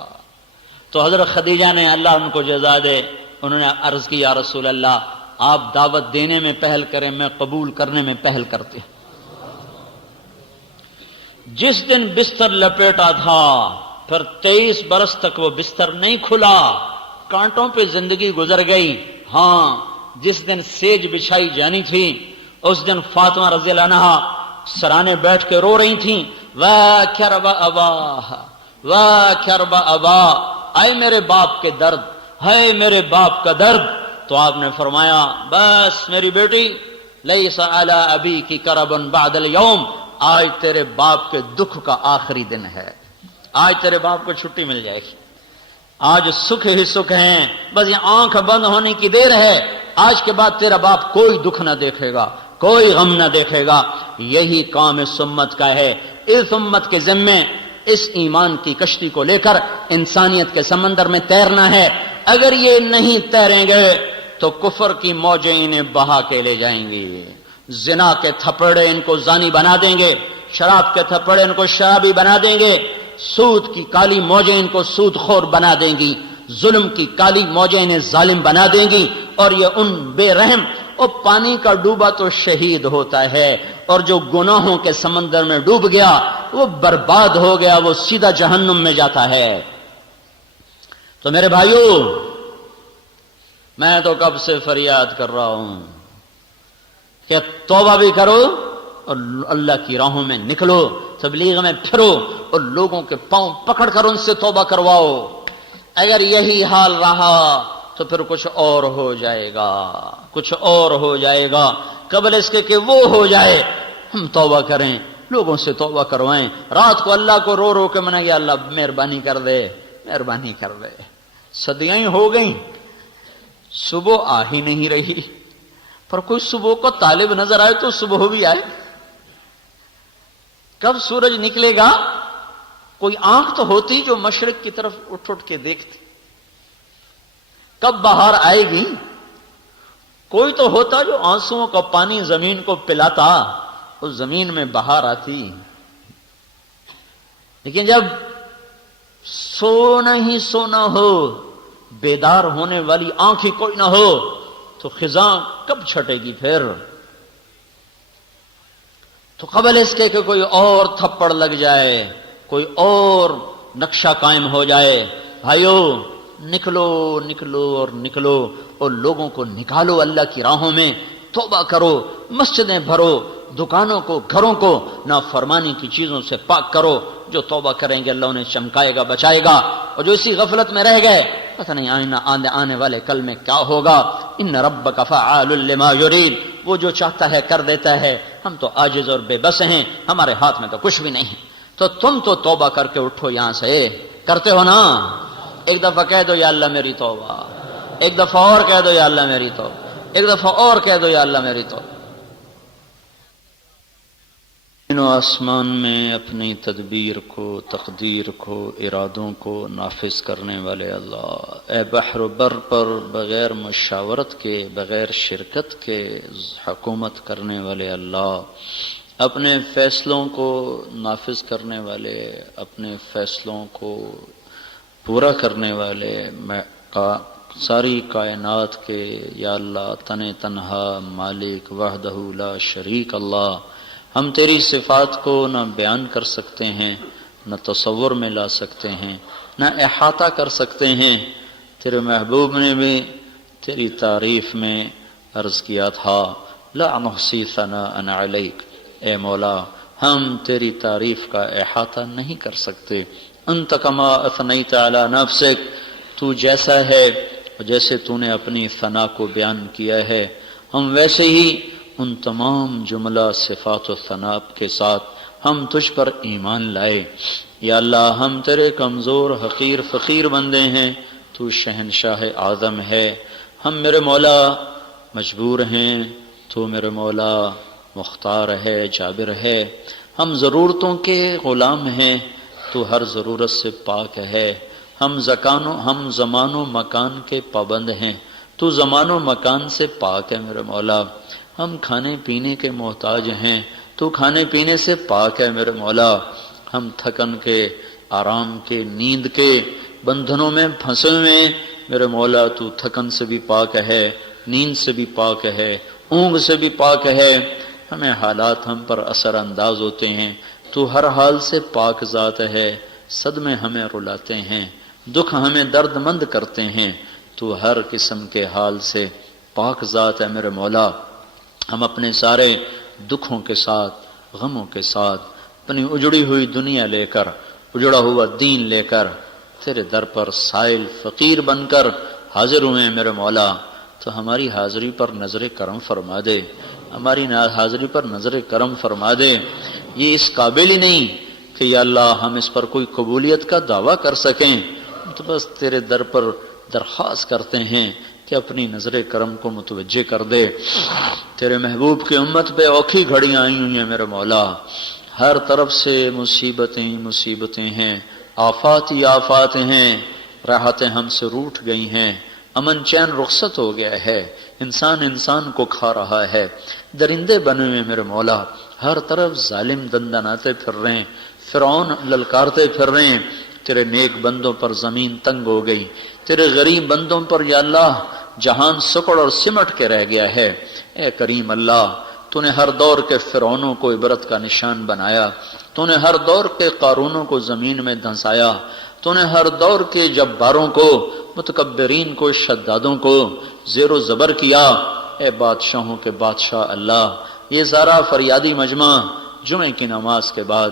تو حضرت خدیجہ نے، اللہ ان کو جزا دے، انہوں نے عرض کی یا رسول اللہ آپ دعوت دینے میں پہل کریں، میں قبول کرنے میں پہل کرتے۔ جس دن بستر لپیٹا تھا پھر 23 برس تک وہ بستر نہیں کھلا، کانٹوں پہ زندگی گزر گئی. ہاں جس دن سیج بچھائی جانی تھی اس دن فاطمہ رضی اللہ عنہا سرانے بیٹھ کے رو رہی تھیں. واہ کرب ابا، واہ کرب ابا، اے میرے باپ کے درد، ہے میرے باپ کا درد. تو آپ نے فرمایا بس میری بیٹی، لیس علی ابی کی کرب بعد اليوم، آج تیرے باپ کے دکھ کا آخری دن ہے، آج تیرے باپ کو چھٹی مل جائے گی، آج سکھ ہی سکھ ہیں، بس یہ آنکھ بند ہونے کی دیر ہے، آج کے بعد تیرا باپ کوئی دکھ نہ دیکھے گا، کوئی غم نہ دیکھے گا. یہی کام اس امت کا ہے. اس امت کے ذمے اس ایمان کی کشتی کو لے کر انسانیت کے سمندر میں تیرنا ہے. اگر یہ نہیں تیریں گے تو کفر کی موجیں انہیں بہا کے لے جائیں گی. زنا کے تھپڑے ان کو زانی بنا دیں گے، شراب کے تھپڑے ان کو شرابی بنا دیں گے، سود کی کالی موجیں ان کو سود خور بنا دیں گی، ظلم کی کالی موجیں انہیں ظالم بنا دیں گی. اور یہ ان بے رحم، اور پانی کا ڈوبا تو شہید ہوتا ہے، اور جو گناہوں کے سمندر میں ڈوب گیا وہ برباد ہو گیا، وہ سیدھا جہنم میں جاتا ہے. تو میرے بھائیو، میں تو کب سے فریاد کر رہا ہوں کہ توبہ بھی کرو اور اللہ کی راہوں میں نکلو، تبلیغ میں پھرو اور لوگوں کے پاؤں پکڑ کر ان سے توبہ کرواؤ. اگر یہی حال رہا تو پھر کچھ اور ہو جائے گا، کچھ اور ہو جائے گا. قبل اس کے کہ وہ ہو جائے ہم توبہ کریں، لوگوں سے توبہ کروائیں. رات کو اللہ کو رو رو کے منائیں گے، اللہ مہربانی کر دے، مہربانی کر دے. صدیاں ہی ہو گئیں، صبح آ ہی نہیں رہی. پر کوئی صبح کو طالب نظر آئے تو صبح بھی آئے. کب سورج نکلے گا؟ کوئی آنکھ تو ہوتی جو مشرق کی طرف اٹھ اٹھ کے دیکھتی. کب بہار آئے گی؟ کوئی تو ہوتا جو آنسوؤں کا پانی زمین کو پلاتا، اس زمین میں بہار آتی. لیکن جب سونا ہی سونا ہو، بیدار ہونے والی آنکھ ہی کوئی نہ ہو، تو خزاں کب چھٹے گی پھر؟ تو قبل اس کے کہ کوئی اور تھپڑ لگ جائے، کوئی اور نقشہ قائم ہو جائے، بھائیو نکلو نکلو اور نکلو اور لوگوں کو نکالو اللہ کی راہوں میں. توبہ کرو، مسجدیں بھرو، دکانوں کو، گھروں کو نافرمانی کی چیزوں سے پاک کرو. جو توبہ کریں گے اللہ انہیں چمکائے گا، بچائے گا. اور جو اسی غفلت میں رہ گئے، پتہ نہیں آنے والے کل میں کیا ہوگا. ان ربک فعال لما یرید، وہ جو چاہتا ہے کر دیتا ہے. ہم تو عاجز اور بے بس ہیں، ہمارے ہاتھ میں تو کچھ بھی نہیں. تو تم تو توبہ کر کے اٹھو یہاں سے. کرتے ہو نا؟ ایک دفعہ کہہ دو یا اللہ میری توبہ، ایک دفعہ اور کہہ دو یا اللہ میری توبہ، ایک دفعہ اور کہہ دو یا اللہ میری توبہ. زمین و آسمان میں اپنی تدبیر کو، تقدیر کو، ارادوں کو نافذ کرنے والے اللہ، اے بحر و بر پر بغیر مشاورت کے، بغیر شرکت کے حکومت کرنے والے اللہ، اپنے فیصلوں کو نافذ کرنے والے، اپنے فیصلوں کو پورا کرنے والے، ساری کائنات کے یا اللہ تن تنہا مالک وحدہ لا شریک اللہ. ہم تیری صفات کو نہ بیان کر سکتے ہیں، نہ تصور میں لا سکتے ہیں، نہ احاطہ کر سکتے ہیں. تیرے محبوب نے بھی تیری تعریف میں عرض کیا تھا لا نحصی ثناء علیک، اے مولا ہم تیری تعریف کا احاطہ نہیں کر سکتے. انت کما اثنیت علی نفسک، تو جیسا ہے جیسے تو نے اپنی ثنا کو بیان کیا ہے، ہم ویسے ہی ان تمام جملہ صفات و ثنا کے ساتھ ہم تجھ پر ایمان لائے. یا اللہ ہم تیرے کمزور حقیر فقیر بندے ہیں، تو شہنشاہ اعظم ہے. ہم میرے مولا مجبور ہیں، تو میرے مولا مختار ہے، جابر ہے. ہم ضرورتوں کے غلام ہیں، تو ہر ضرورت سے پاک ہے. ہم زمان و مکان کے پابند ہیں، تو زمان و مکان سے پاک ہے میرے مولا. ہم کھانے پینے کے محتاج ہیں، تو کھانے پینے سے پاک ہے میرے مولا. ہم تھکن کے، آرام کے، نیند کے بندھنوں میں پھنسے ہوئے میرے مولا، تو تھکن سے بھی پاک ہے، نیند سے بھی پاک ہے، اونگ سے بھی پاک ہے. ہمیں حالات ہم پر اثر انداز ہوتے ہیں، تو ہر حال سے پاک ذات ہے. صدمے ہمیں رلاتے ہیں، دکھ ہمیں درد مند کرتے ہیں، تو ہر قسم کے حال سے پاک ذات ہے میرے مولا۔ ہم اپنے سارے دکھوں کے ساتھ، غموں کے ساتھ، اپنی اجڑی ہوئی دنیا لے کر، اجڑا ہوا دین لے کر تیرے در پر سائل فقیر بن کر حاضر ہوئے ہیں میرے مولا۔ تو ہماری حاضری پر نظر کرم فرما دے، ہماری حاضری پر نظر کرم فرما دے۔ یہ اس قابل ہی نہیں کہ یا اللہ ہم اس پر کوئی قبولیت کا دعویٰ کر سکیں، تو بس تیرے در پر درخواست کرتے ہیں کہ اپنی نظر کرم کو متوجہ کر دے۔ تیرے محبوب کی امت پہ اوکھی گھڑیاں آئی ہوئی ہیں میرے مولا، ہر طرف سے مصیبتیں مصیبتیں ہیں، آفات ہی آفات ہیں، راحتیں ہم سے روٹھ گئی ہیں، امن چین رخصت ہو گیا ہے، انسان انسان کو کھا رہا ہے، درندے بنے ہوئے میرے مولا، ہر طرف ظالم دندناتے پھر رہے ہیں، فرعون للکارتے پھر رہے ہیں۔ تیرے نیک بندوں پر زمین تنگ ہو گئی، تیرے غریب بندوں پر یا اللہ جہان سکڑ اور سمٹ کے رہ گیا ہے۔ اے کریم اللہ، تو نے ہر دور کے فرعونوں کو عبرت کا نشان بنایا، تو نے ہر دور کے قارونوں کو زمین میں دھنسایا، تو نے ہر دور کے جباروں کو، متکبرین کو، شدادوں کو زیر و زبر کیا۔ اے بادشاہوں کے بادشاہ اللہ، یہ سارا فریادی مجمع جمعے کی نماز کے بعد